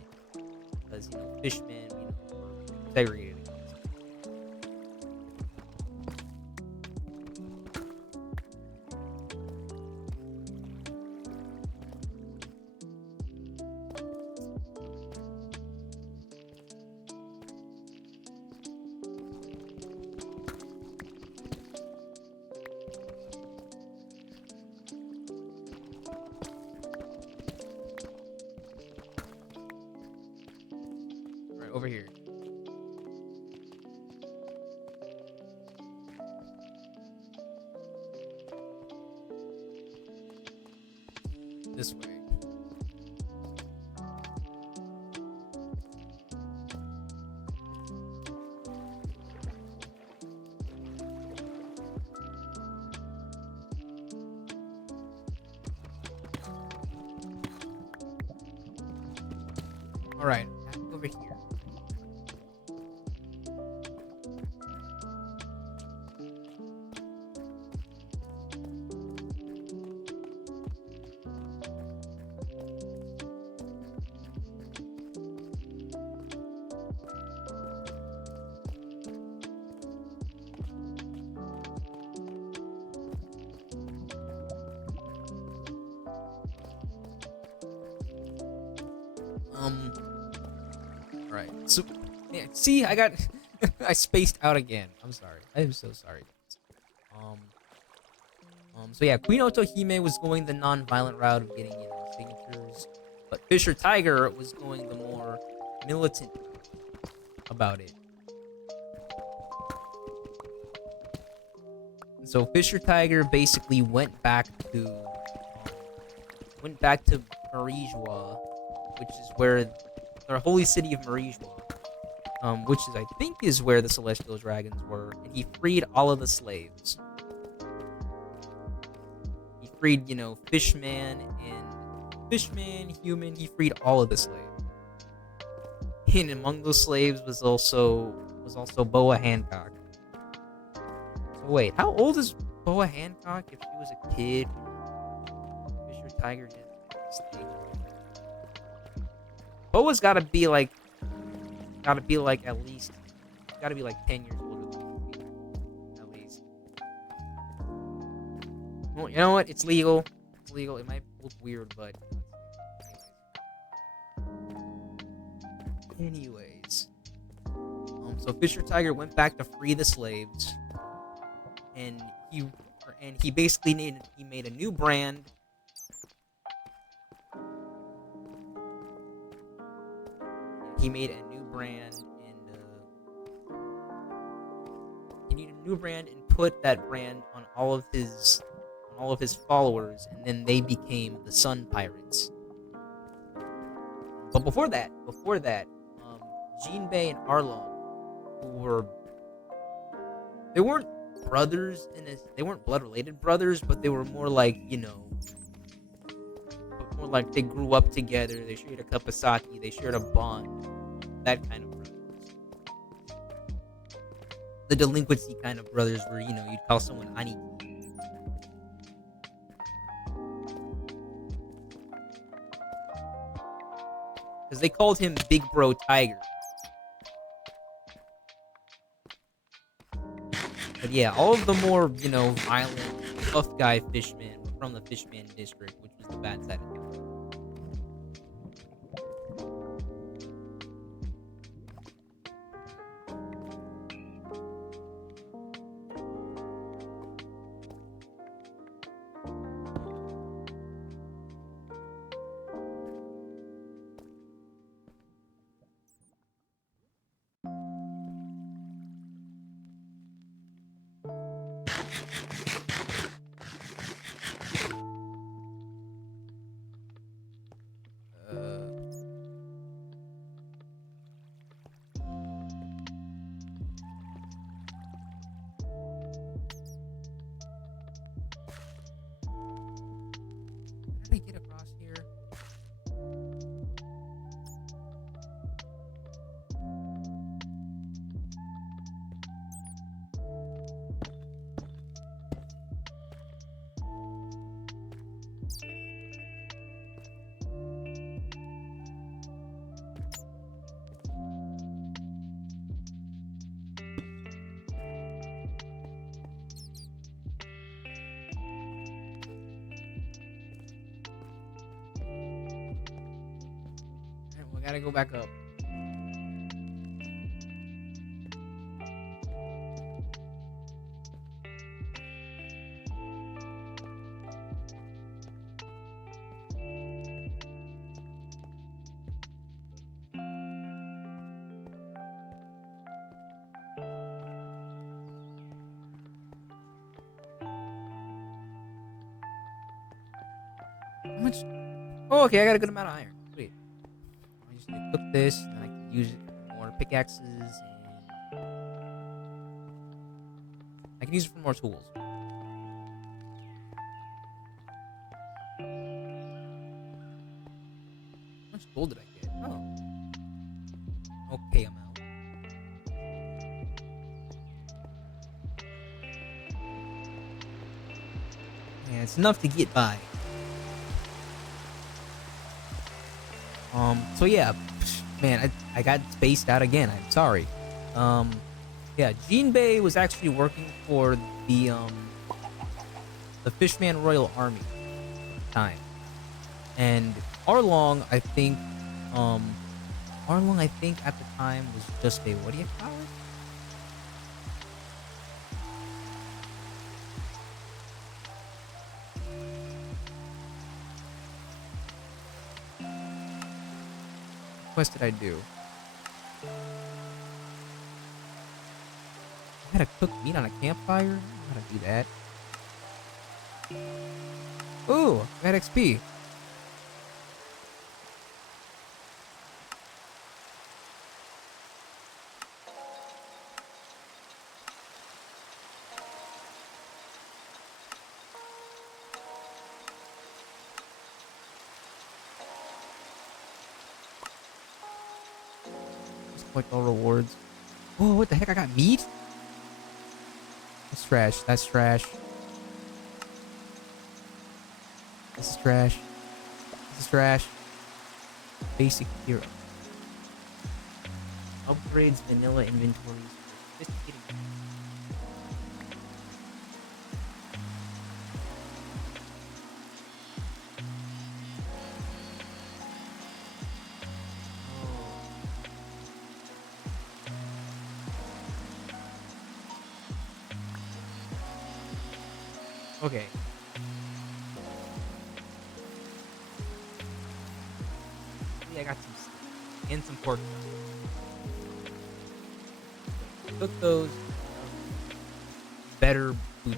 because fishmen, were segregated. Right over here. This way. All right, back over here. All right. So, yeah, see, I got, I spaced out again. I'm sorry. I am so sorry. Um, So yeah, Queen Otohime was going the non-violent route of getting, signatures, but Fisher Tiger was going the more militant about it. And so Fisher Tiger basically went back to Marijua, which is where the holy city of Marijua, which is I think is where the celestial dragons were, and he freed all of the slaves. He freed, Fishman, human. He freed all of the slaves. And among those slaves was also Boa Hancock. So wait, how old is Boa Hancock if she was a kid? Fisher Tiger did this thing. Boa's gotta be like at least 10 years older than me. At least. Well, you know what? It's legal. It's legal. It might look weird, but anyways. So Fisher Tiger went back to free the slaves, and he basically made a new brand. He made a new brand and put that brand on all of his followers, and then they became the Sun Pirates. But before that, Jinbei and Arlong, they weren't brothers they weren't blood related brothers, but they were more like, more like they grew up together, they shared a cup of sake, they shared a bond, that kind of brothers. The delinquency kind of brothers where, you'd call someone aniki. Because they called him Big Bro Tiger. But yeah, all of the more, violent, tough guy fishmen were from the Fishman district, which was the bad side of town. How did I get across here? Alright, well, I gotta go back up. How much? Oh, okay, I got a good amount of iron. Sweet. I just need to cook this, and then I can use it for more pickaxes, and I can use it for more tools. How much gold did I get? Oh, okay amount. Yeah, it's enough to get by. So yeah, man, I got spaced out again. I'm sorry. Yeah, Jinbei was actually working for the Fishman Royal Army at the time, and Arlong, I think at the time was just a, what do you call it? What quest did I do? I had to cook meat on a campfire? I don't know how to do that. Ooh, I got XP. Let's collect all rewards. Whoa, what the heck? I got meat? That's trash. That's trash. This is trash. This is trash. Basic hero. Upgrades vanilla inventories. Sophisticated. Okay. Yeah, I got some steak and some pork. Cook those. Better boots.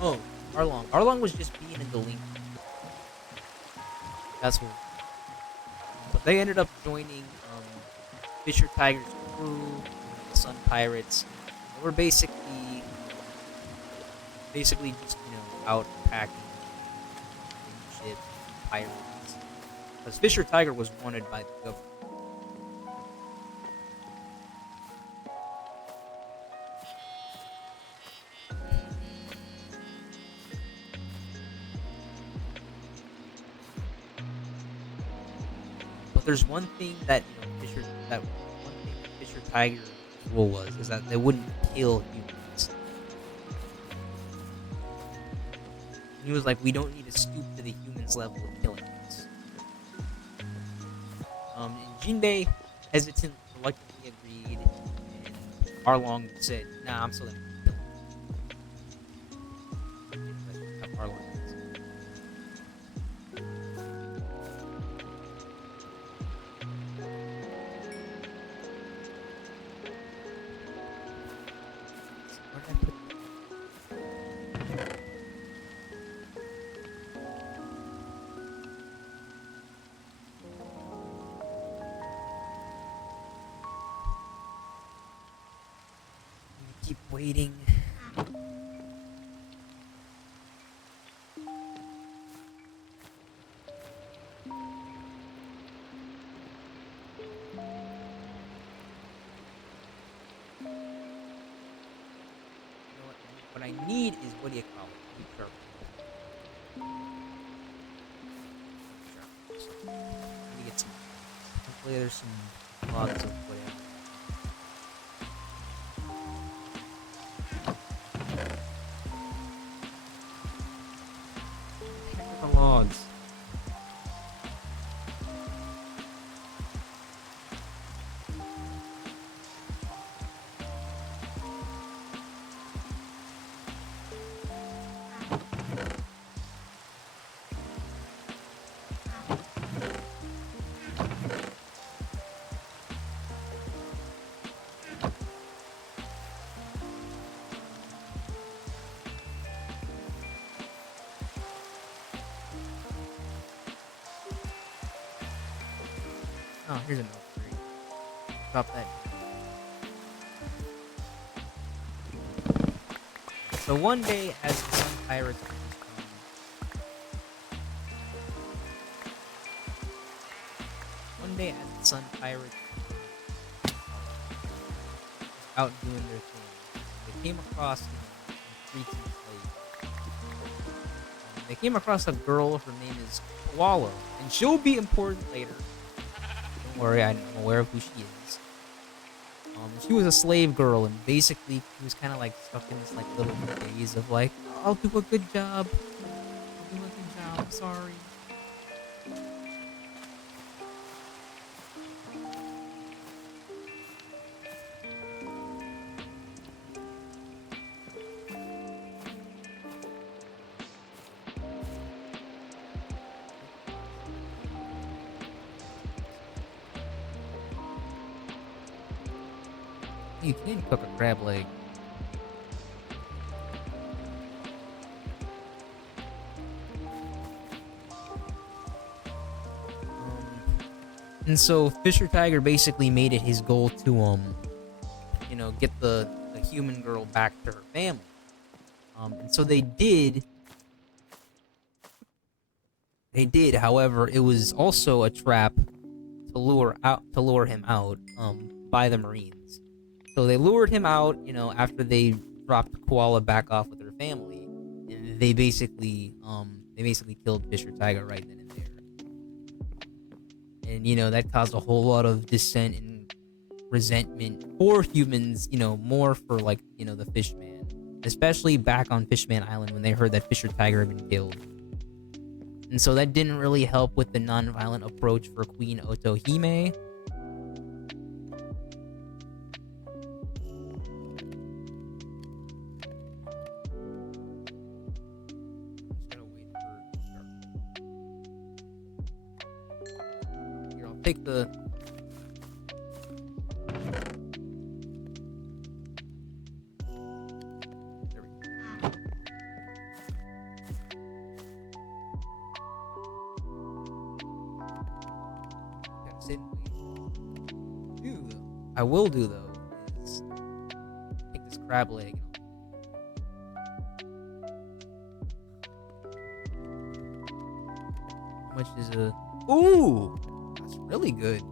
Oh, Arlong. Arlong was just being a delinquent. That's what. But they ended up joining Fisher Tiger's crew, the Sun Pirates. They were basically just, out packing ships, pirates. Because Fisher Tiger was wanted by the government. But there's one thing that Fisher Tiger's rule was is that they wouldn't kill humans. He was like, we don't need to stoop to the humans' level of killing us. And Jinbei hesitant, reluctantly agreed, and Arlong said, "Nah, I'm still gonna kill him." But Arlong keep waiting. What I need is, what do you call it? Be careful. Let me get some. Hopefully, there's some lots of whatever. Heck are the logs. Oh, here's another tree. Drop that. So one day, as the Sun Pirates Sun Pirates out doing their thing, they came across, some freaks and slaves. They came across a girl. Her name is Koala, and she'll be important later. Don't worry, I'm aware of who she is. She was a slave girl, and basically she was kind of like stuck in this like little phase of like, I'll do a good job. I'll do a good job. I'm sorry. You can cook a crab leg. And so Fisher Tiger basically made it his goal to get the human girl back to her family. And so they did. They did. However, it was also a trap to lure him out by the Marines. So they lured him out, after they dropped Koala back off with her family, and they basically killed Fisher Tiger right then and there. And that caused a whole lot of dissent and resentment for humans, more for the Fishman, especially back on Fishman Island when they heard that Fisher Tiger had been killed. And so that didn't really help with the non-violent approach for Queen Otohime. Here, I'll take the... I will do though is take this crab leg. How much is a? Ooh, that's really good.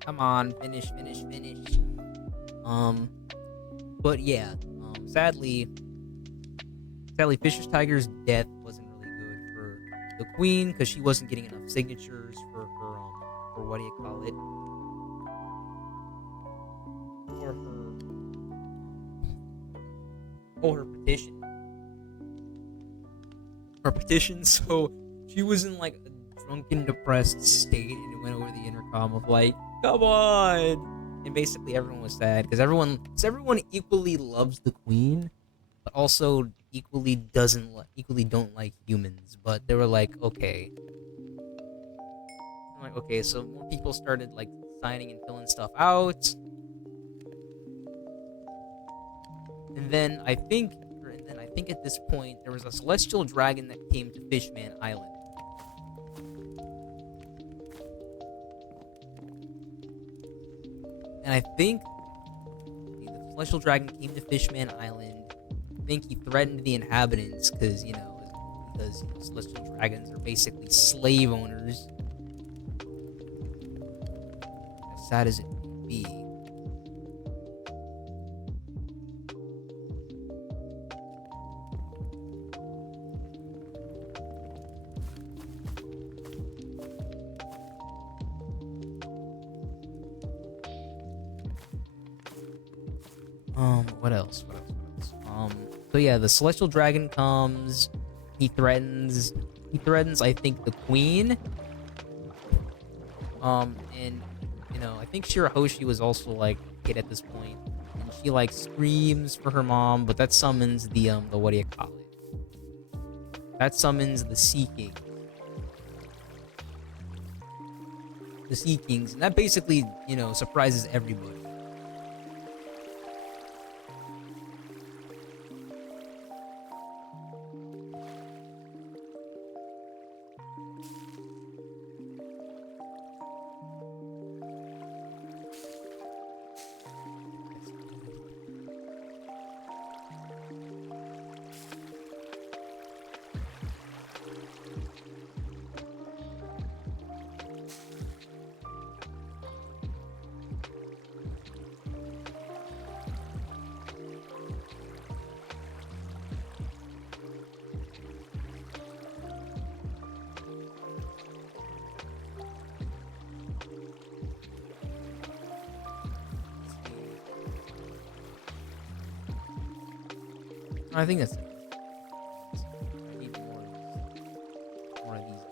Come on, finish. But yeah, sadly, Fisher Tiger's death wasn't really good for the Queen because she wasn't getting enough signatures for her, for what do you call it? For her Oh, her petition. Her petition. So she was in like a drunken, depressed state, and it went over the intercom of like, "Come on!" And basically everyone was sad because everyone equally loves the queen, but also equally don't like humans. But they were like, okay, so more people started like signing and filling stuff out, and then I think at this point there was a celestial dragon that came to Fishman Island, and I think the celestial dragon came to Fishman Island. I think he threatened the inhabitants because celestial dragons are basically slave owners. As sad as it may be. What else? So yeah, the celestial dragon comes. He threatens. I think the queen. And I think Shirahoshi was also like a kid at this point, and she like screams for her mom, but that summons the what do you call it? That summons the Sea King. The Sea Kings, and that basically surprises everybody. I think that's it. I need more of these.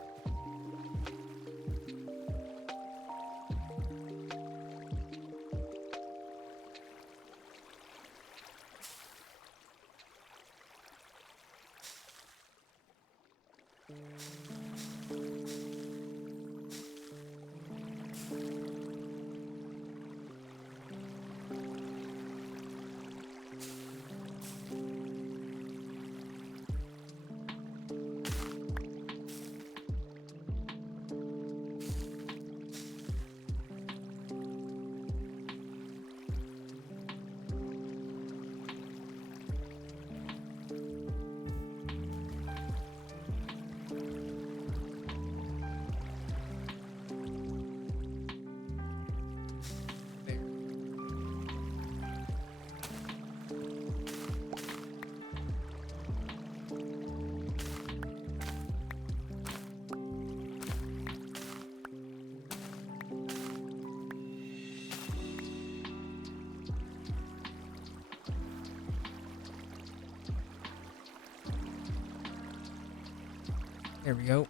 There we go.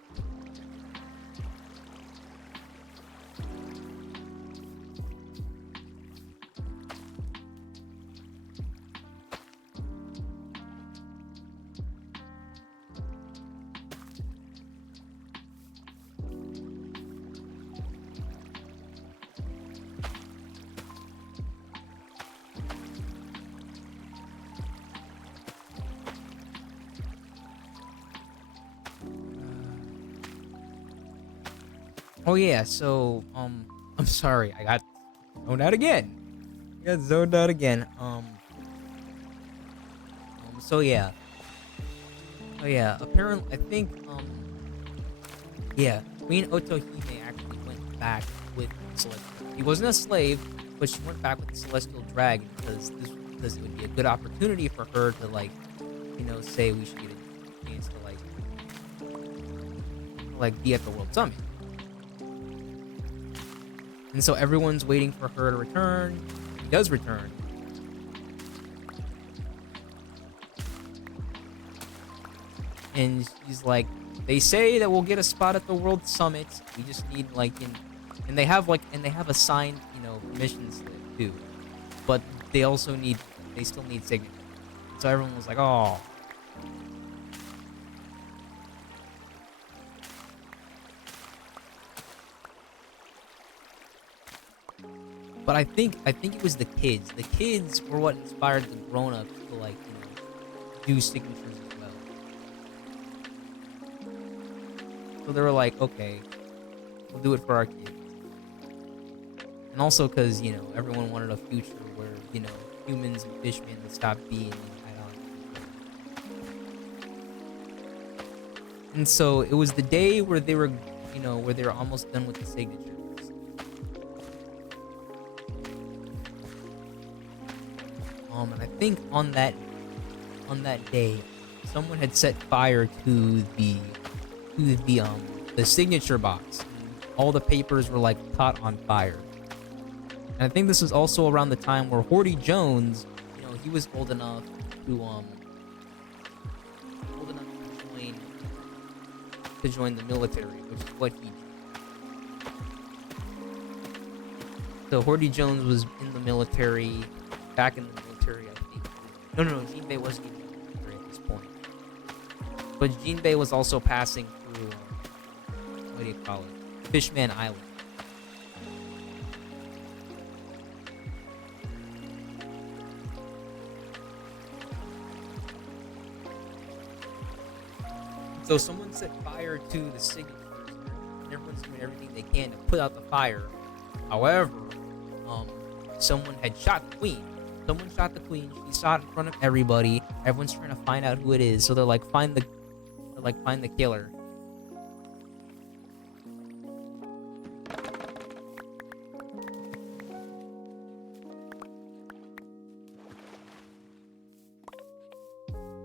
Oh yeah, so I'm sorry, I got zoned out again. So yeah. Oh yeah, apparently I think yeah, Queen Otohime actually went back with the Celestial. He wasn't a slave, but she went back with the Celestial Dragon because it would be a good opportunity for her to say we should get a chance to be at the World Summit. And so everyone's waiting for her to return. She does return. And she's like, they say that we'll get a spot at the World Summit. We just need like and they have a signed, permission slip too. But they still need signatures. So everyone was like, oh. But I think it was the kids. The kids were what inspired the grown-ups to like, do signatures as well. So they were like, okay, we'll do it for our kids. And also because, everyone wanted a future where, humans and fishmen would stop being head-on. And so it was the day where they were, almost done with the signatures. And I think on that day, someone had set fire to the signature box. All the papers were like caught on fire. And I think this was also around the time where Horty Jones, he was old enough to join the military, which is what he did. So Horty Jones was in the military, back in the military, I think. No, Jinbei wasn't even in the military at this point. But Jinbei was also passing through, what do you call it? Fishman Island. So someone set fire to the signatures, and everyone's doing everything they can to put out the fire. However, someone had shot the queen. Someone shot the queen. She shot in front of everybody. Everyone's trying to find out who it is. So they're like, find the killer.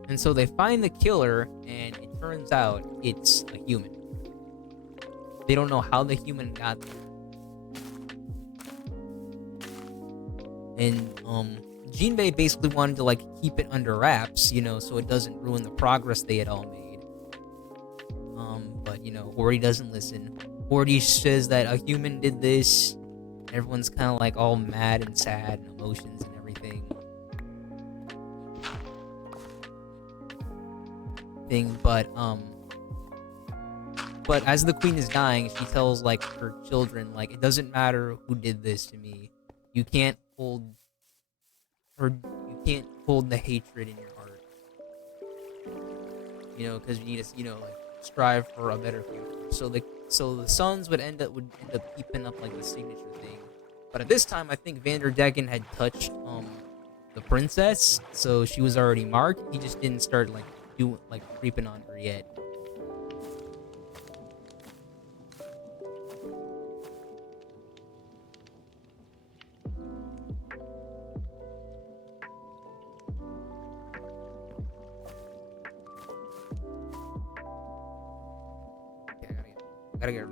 And so they find the killer, and it turns out it's a human. They don't know how the human got there. And Jinbei basically wanted to like keep it under wraps, so it doesn't ruin the progress they had all made. But Horty doesn't listen. Horty says that a human did this. Everyone's kind of like all mad and sad and emotions and everything. But as the queen is dying, she tells like her children, like, it doesn't matter who did this to me. You can't hold the hatred in your heart. Because you need to, like, strive for a better future. So the sons would end up keeping up like the signature thing. But at this time, I think Vanderdecken had touched the princess, so she was already marked. He just didn't start like creeping on her yet. Gotta get.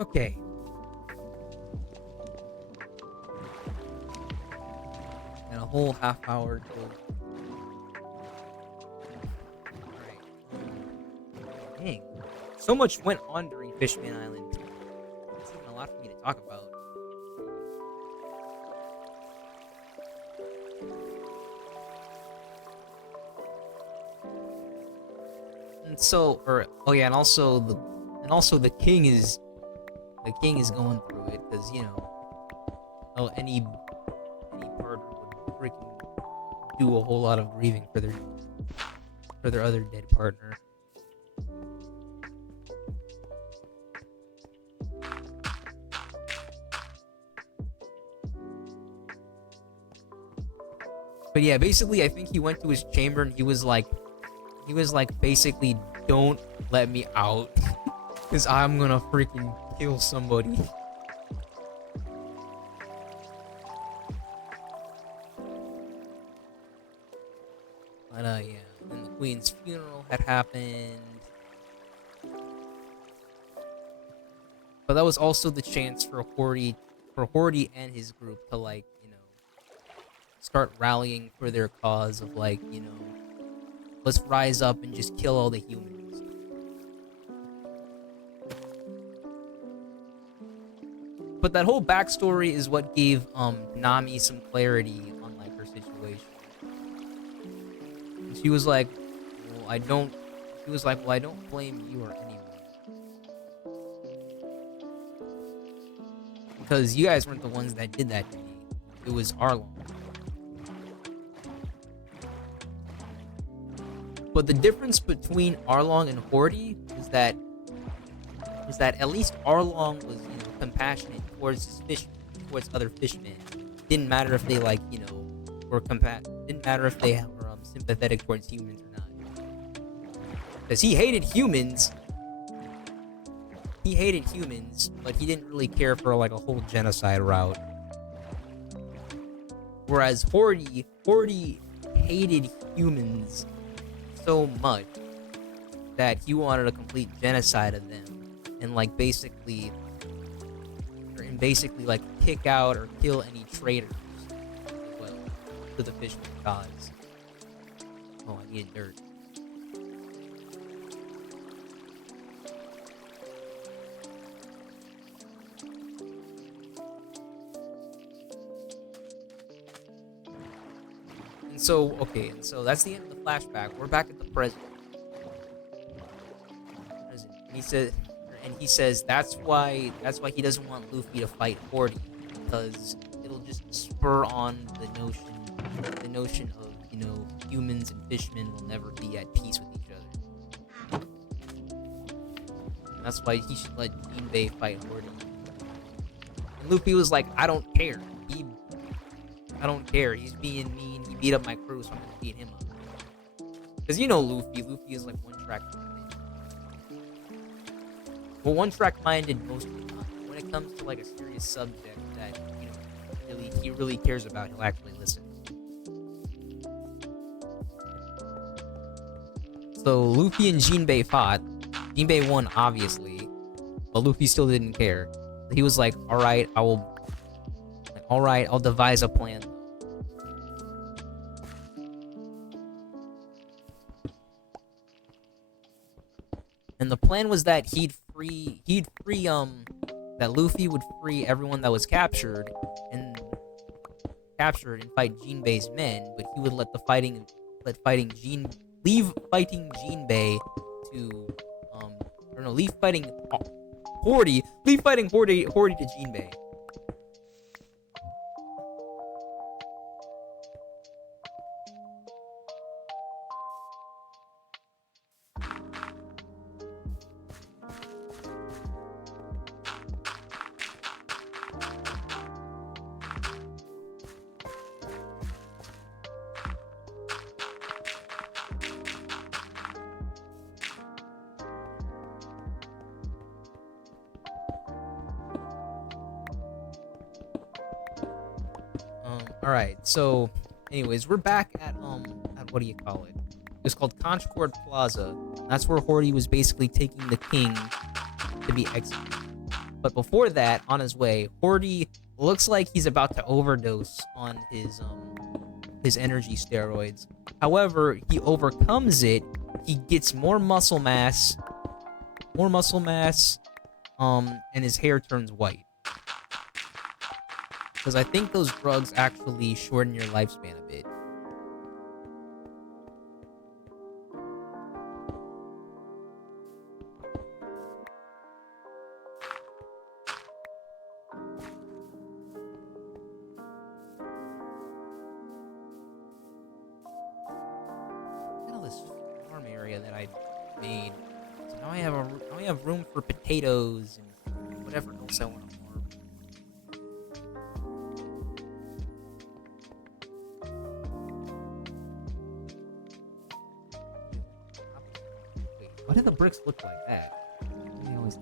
Okay. And a whole half hour to... Alright. Dang. So much went on during Fishman Island. It's even a lot for me to talk about. And so, and also the king is going through it, because any partner would freaking do a whole lot of grieving for their other dead partner. But yeah, basically, I think he went to his chamber and he was like, basically, don't let me out, cause I'm gonna freaking kill somebody. But yeah, then the queen's funeral had happened. But that was also the chance for Horty and his group to, like, you know, start rallying for their cause of, like, you know, let's rise up and just kill all the humans. But that whole backstory is what gave Nami some clarity on, like, her situation. And she was like, well, I don't blame you or anyone. Because you guys weren't the ones that did that to me. It was Arlong. But the difference between Arlong and Horty is that at least Arlong was, you know, compassionate towards his fish, towards other fishmen. Didn't matter if they, like, you know, were didn't matter if they were sympathetic towards humans or not. Because he hated humans. He hated humans, but he didn't really care for, like, a whole genocide route. Whereas Horty hated humans so much that he wanted a complete genocide of them, and like basically like kick out or kill any traitors as well to the fishman cause. Oh, I need dirt. And so, okay, and so that's the end of the flashback. We're back at the present. And he says that's why he doesn't want Luffy to fight Horty, because it'll just spur on the notion of, you know, humans and fishmen will never be at peace with each other. And that's why he should let Jinbei fight Horty. And Luffy was like, I don't care. He's being mean. He beat up my crew, so I'm gonna beat him up. Because you know Luffy is like one-track minded. Well, one-track minded most of the time. When it comes to like a serious subject that, you know, he really cares about, he'll actually listen. So Luffy and Jinbei fought. Jinbei won, obviously, but Luffy still didn't care. He was like, all right, I'll devise a plan. And the plan was that that Luffy would free everyone that was captured and fight Jinbei's men, but he would leave fighting Jinbei to leave fighting Horty to Jinbei. Alright, so anyways, we're back at what do you call it? It's called Concord Plaza. That's where Horty was basically taking the king to be executed. But before that, on his way, Horty looks like he's about to overdose on his energy steroids. However, he overcomes it. He gets more muscle mass, and his hair turns white. Because I think those drugs actually shorten your lifespan a bit. Look at all this farm area that I made. So now I have room for potatoes and whatever else I want to farm. Why do the bricks look like that? I always...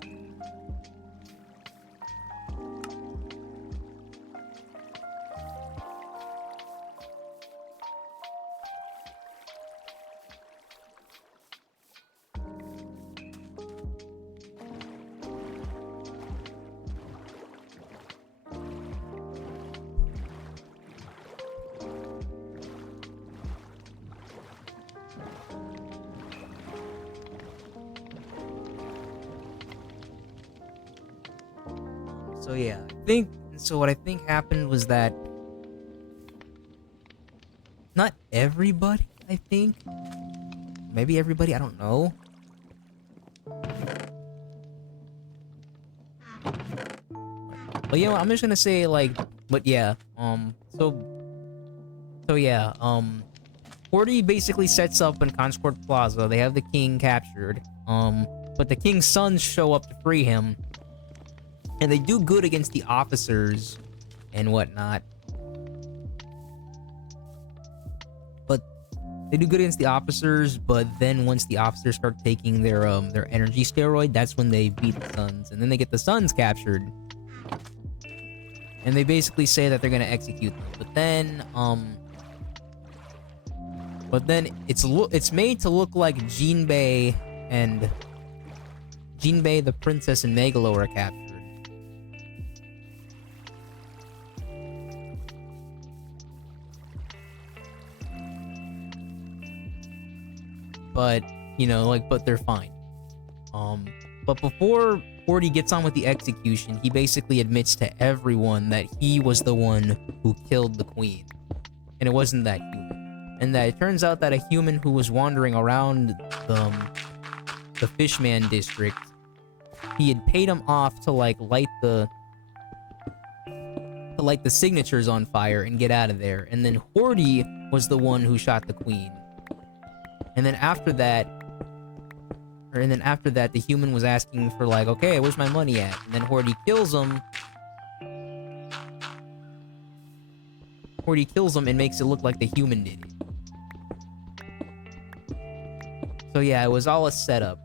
So yeah, what I think happened was that not everybody, I think, maybe everybody, I don't know. But you know, I'm just gonna say like, but yeah, yeah, 40 basically sets up in Concord Plaza. They have the king captured, but the king's sons show up to free him, and they do good against the officers and whatnot. But they do good against the officers, but then once the officers start taking their energy steroid, that's when they beat the sons, and then they get the sons captured. And they basically say that they're gonna execute them, but then it's made to look like Jinbei, the princess, and Megalo are captured. But you know, like, but they're fine. But before 40 gets on with the execution, he basically admits to everyone that he was the one who killed the queen. And it wasn't that human. And that it turns out that a human who was wandering around the Fishman district, he had paid him off to like light the signatures on fire and get out of there. And then Horty was the one who shot the queen. And then after that, the human was asking for like, okay, where's my money at? And then Horty kills him. And makes it look like the human did it. So yeah, it was all a setup.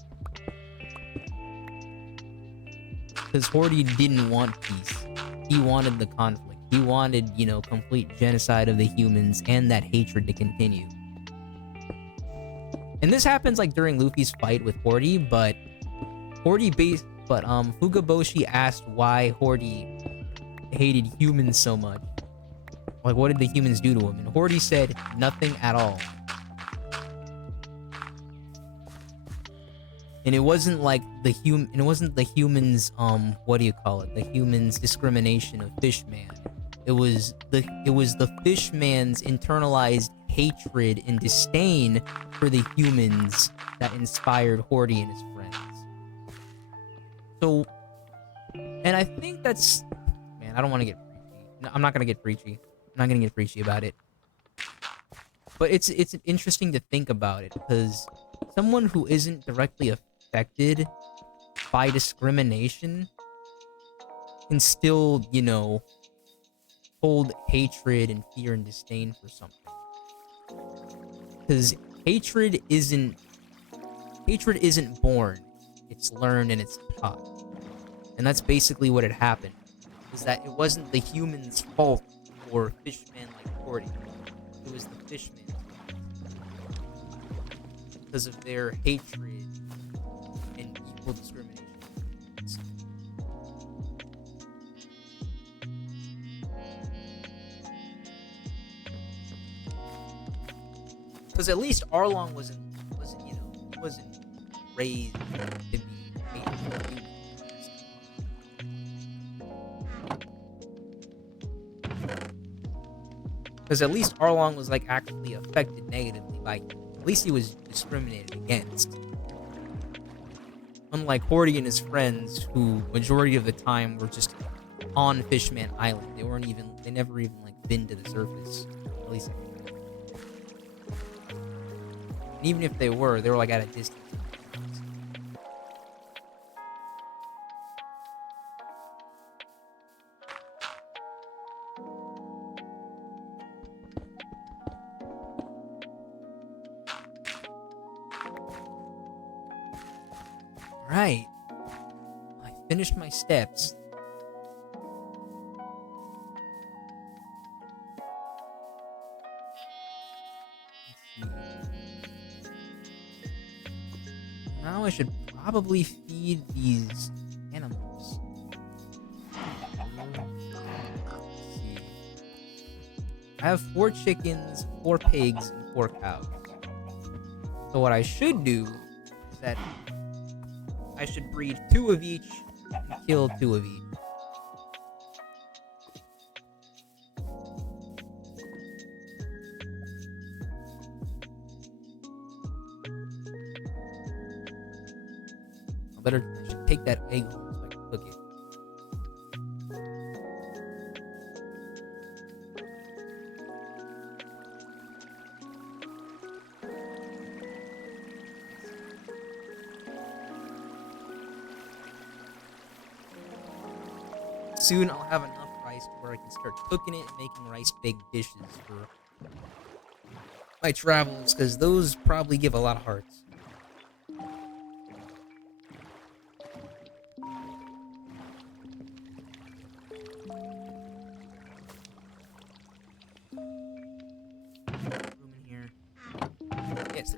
Because Horty didn't want peace. He wanted the conflict. He wanted, you know, complete genocide of the humans and that hatred to continue. And this happens like during Luffy's fight with Horty, but Fugaboshi asked why Horty hated humans so much. Like, what did the humans do to him? And Horty said nothing at all. And it wasn't like the humans what do you call it? The humans' discrimination of Fishman. It was the Fishman's internalized hatred and disdain for the humans that inspired Horty and his friends. So, and I think that's, man, I don't want to get preachy. No, I'm not gonna get preachy. I'm not gonna get preachy about it. But it's interesting to think about it, because someone who isn't directly affected by discrimination can still, you know, hold hatred and fear and disdain for something. Because hatred isn't born, it's learned and it's taught. And that's basically what had happened, is that it wasn't the humans' fault for Fishman like Horty. It was the Fishman's fault. Because of their hatred and equal discrimination. Because at least Arlong wasn't you know, he wasn't raised to be hateful of humans. Because at least Arlong was like actually affected negatively by, at least he was discriminated against. Unlike Horty and his friends, who majority of the time were just on Fishman Island. They never even like been to the surface. At least. And even if they were like at a distance. Alright. I finished my steps. Now I should probably feed these animals. I have 4 chickens, 4 pigs, and 4 cows. So what I should do is that I should breed 2 of each and kill 2 of each. I should take that egg home so I can cook it. Soon I'll have enough rice where I can start cooking it and making rice big dishes for my travels, because those probably give a lot of hearts. Room in here. Yes, sir.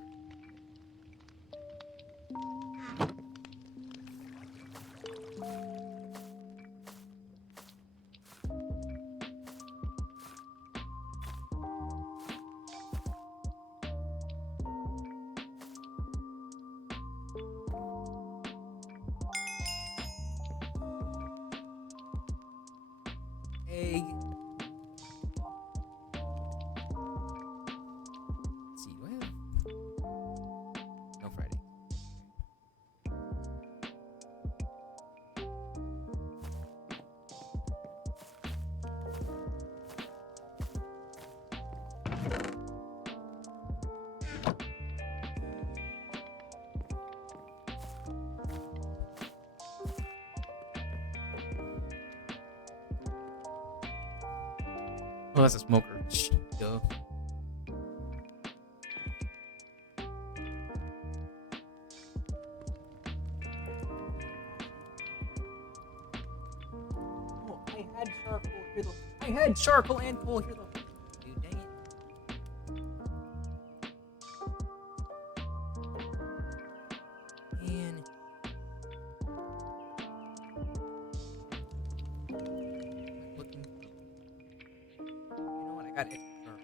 Egg. Let's see, do I have? No fried eggs. Oh, that's a smoker. Duh. Oh, I had charcoal here though. I had charcoal and coal here though. Dude, dang it. Man. Looking. You know what? I got extra charcoal.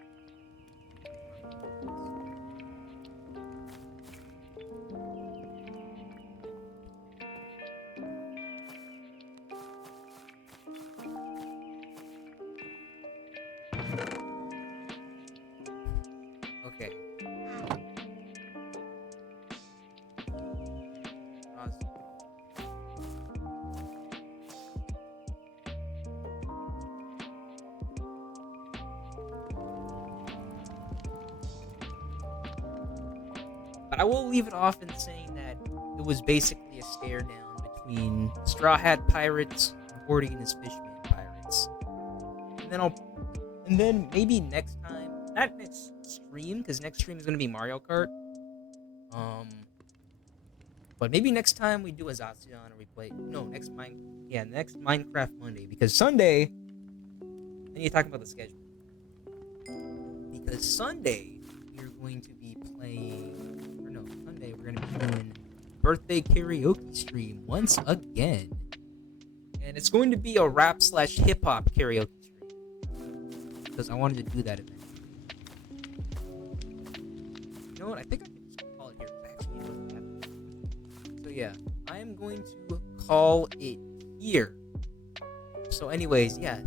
Okay. But I will leave it off in saying that it was basically a stare down between Straw Hat Pirates and Hoarding and his Fishman Pirates. And then maybe next time, not next stream, because next stream is going to be Mario Kart. But maybe next time we do a Zatsu or we play, next Minecraft Monday, because Sunday, I need to talk about the schedule. Because Sunday, we're going to be playing, Sunday we're going to be doing birthday karaoke stream once again. And it's going to be a rap/hip-hop karaoke stream. Because I wanted to do that event. You know what? I think I can just call it here. So yeah, I am going to call it here. So anyways, yeah.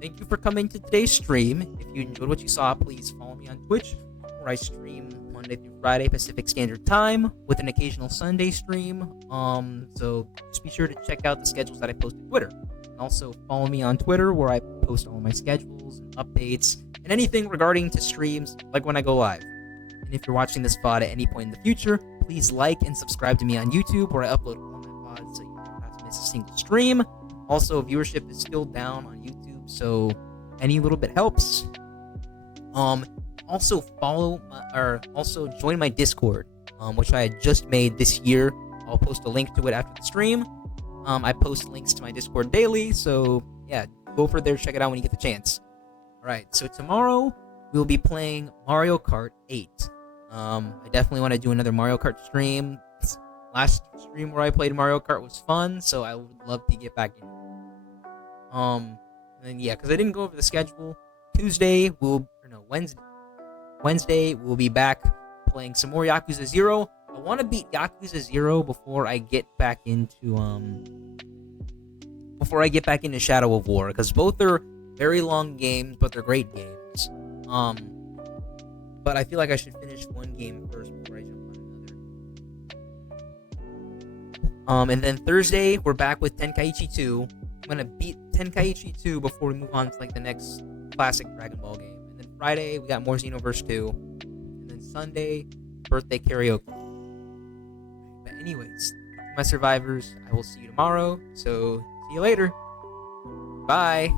Thank you for coming to today's stream. If you enjoyed what you saw, please follow me on Twitch, where I stream Monday through Friday Pacific Standard Time with an occasional Sunday stream. So just be sure to check out the schedules that I post on Twitter. And also follow me on Twitter, where I post all my schedules and updates and anything regarding to streams, like when I go live. And if you're watching this VOD at any point in the future, please like and subscribe to me on YouTube, where I upload all my VODs so you don't have to miss a single stream. Also, viewership is still down on YouTube, so any little bit helps. Also also join my Discord, which I had just made this year. I'll post a link to it after the stream. I post links to my Discord daily, so yeah, go over there, check it out when you get the chance. Alright, so tomorrow we'll be playing Mario Kart 8. I definitely want to do another Mario Kart stream. Last stream where I played Mario Kart was fun, so I would love to get back in. And yeah, because I didn't go over the schedule. Wednesday we'll be back playing some more Yakuza 0. I want to beat Yakuza 0 before I get back into Shadow of War, because both are very long games, but they're great games. But I feel like I should finish one game first before I jump on another. And then Thursday we're back with Tenkaichi 2. I'm gonna beat Tenkaichi 2 before we move on to like the next classic Dragon Ball game. And then Friday we got more Xenoverse 2. And then Sunday, birthday karaoke. But anyways, my survivors, I will see you tomorrow. So see you later. Bye.